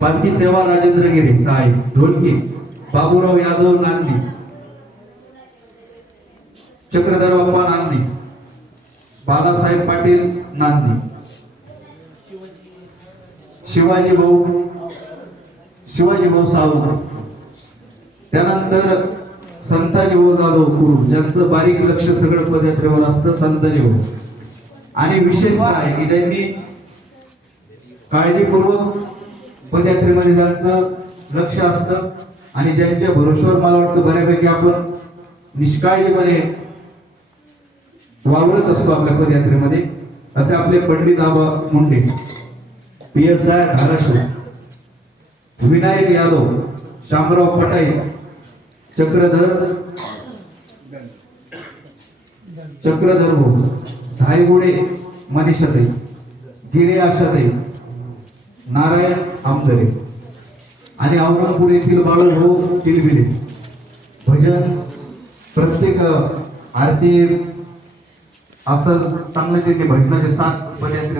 पालखी सेवा राजेंद्र गिरे साहेब ढोलकी, बाबूराव यादव नांदी, चक्रधर बाप्पा नांदी, बालासाहेब पाटील नांदी, शिवाजी भाऊ सावंत, त्यानंतर संताजी भाऊ जाधव कुरू ज्यांचं बारीक लक्ष सगळं पदयात्रेवर असतं, संताजी भाऊ. आणि विशेष आहे की ज्यांनी काळजीपूर्वक पदयात्रेमध्ये त्यांचं लक्ष असतं आणि ज्यांच्या भरोश्यावर मला वाटतं बऱ्यापैकी आपण निष्काळजीपणे वावरत असतो आपल्या पदयात्रेमध्ये, असे आपले पंडित आबा मुंडे, PSI धाराशिव, विनायक यादव, शामराव पटाई, चक्रधर भाऊ, धायगुडे मनीषाताई, गिरे आशाताई, नारायण आमदरे आणि औरंगपूर येथील बाळूभाऊ किलबिले. भजन प्रत्येक आरती असं चांगल्या भजनाचे 7 पदयात्रे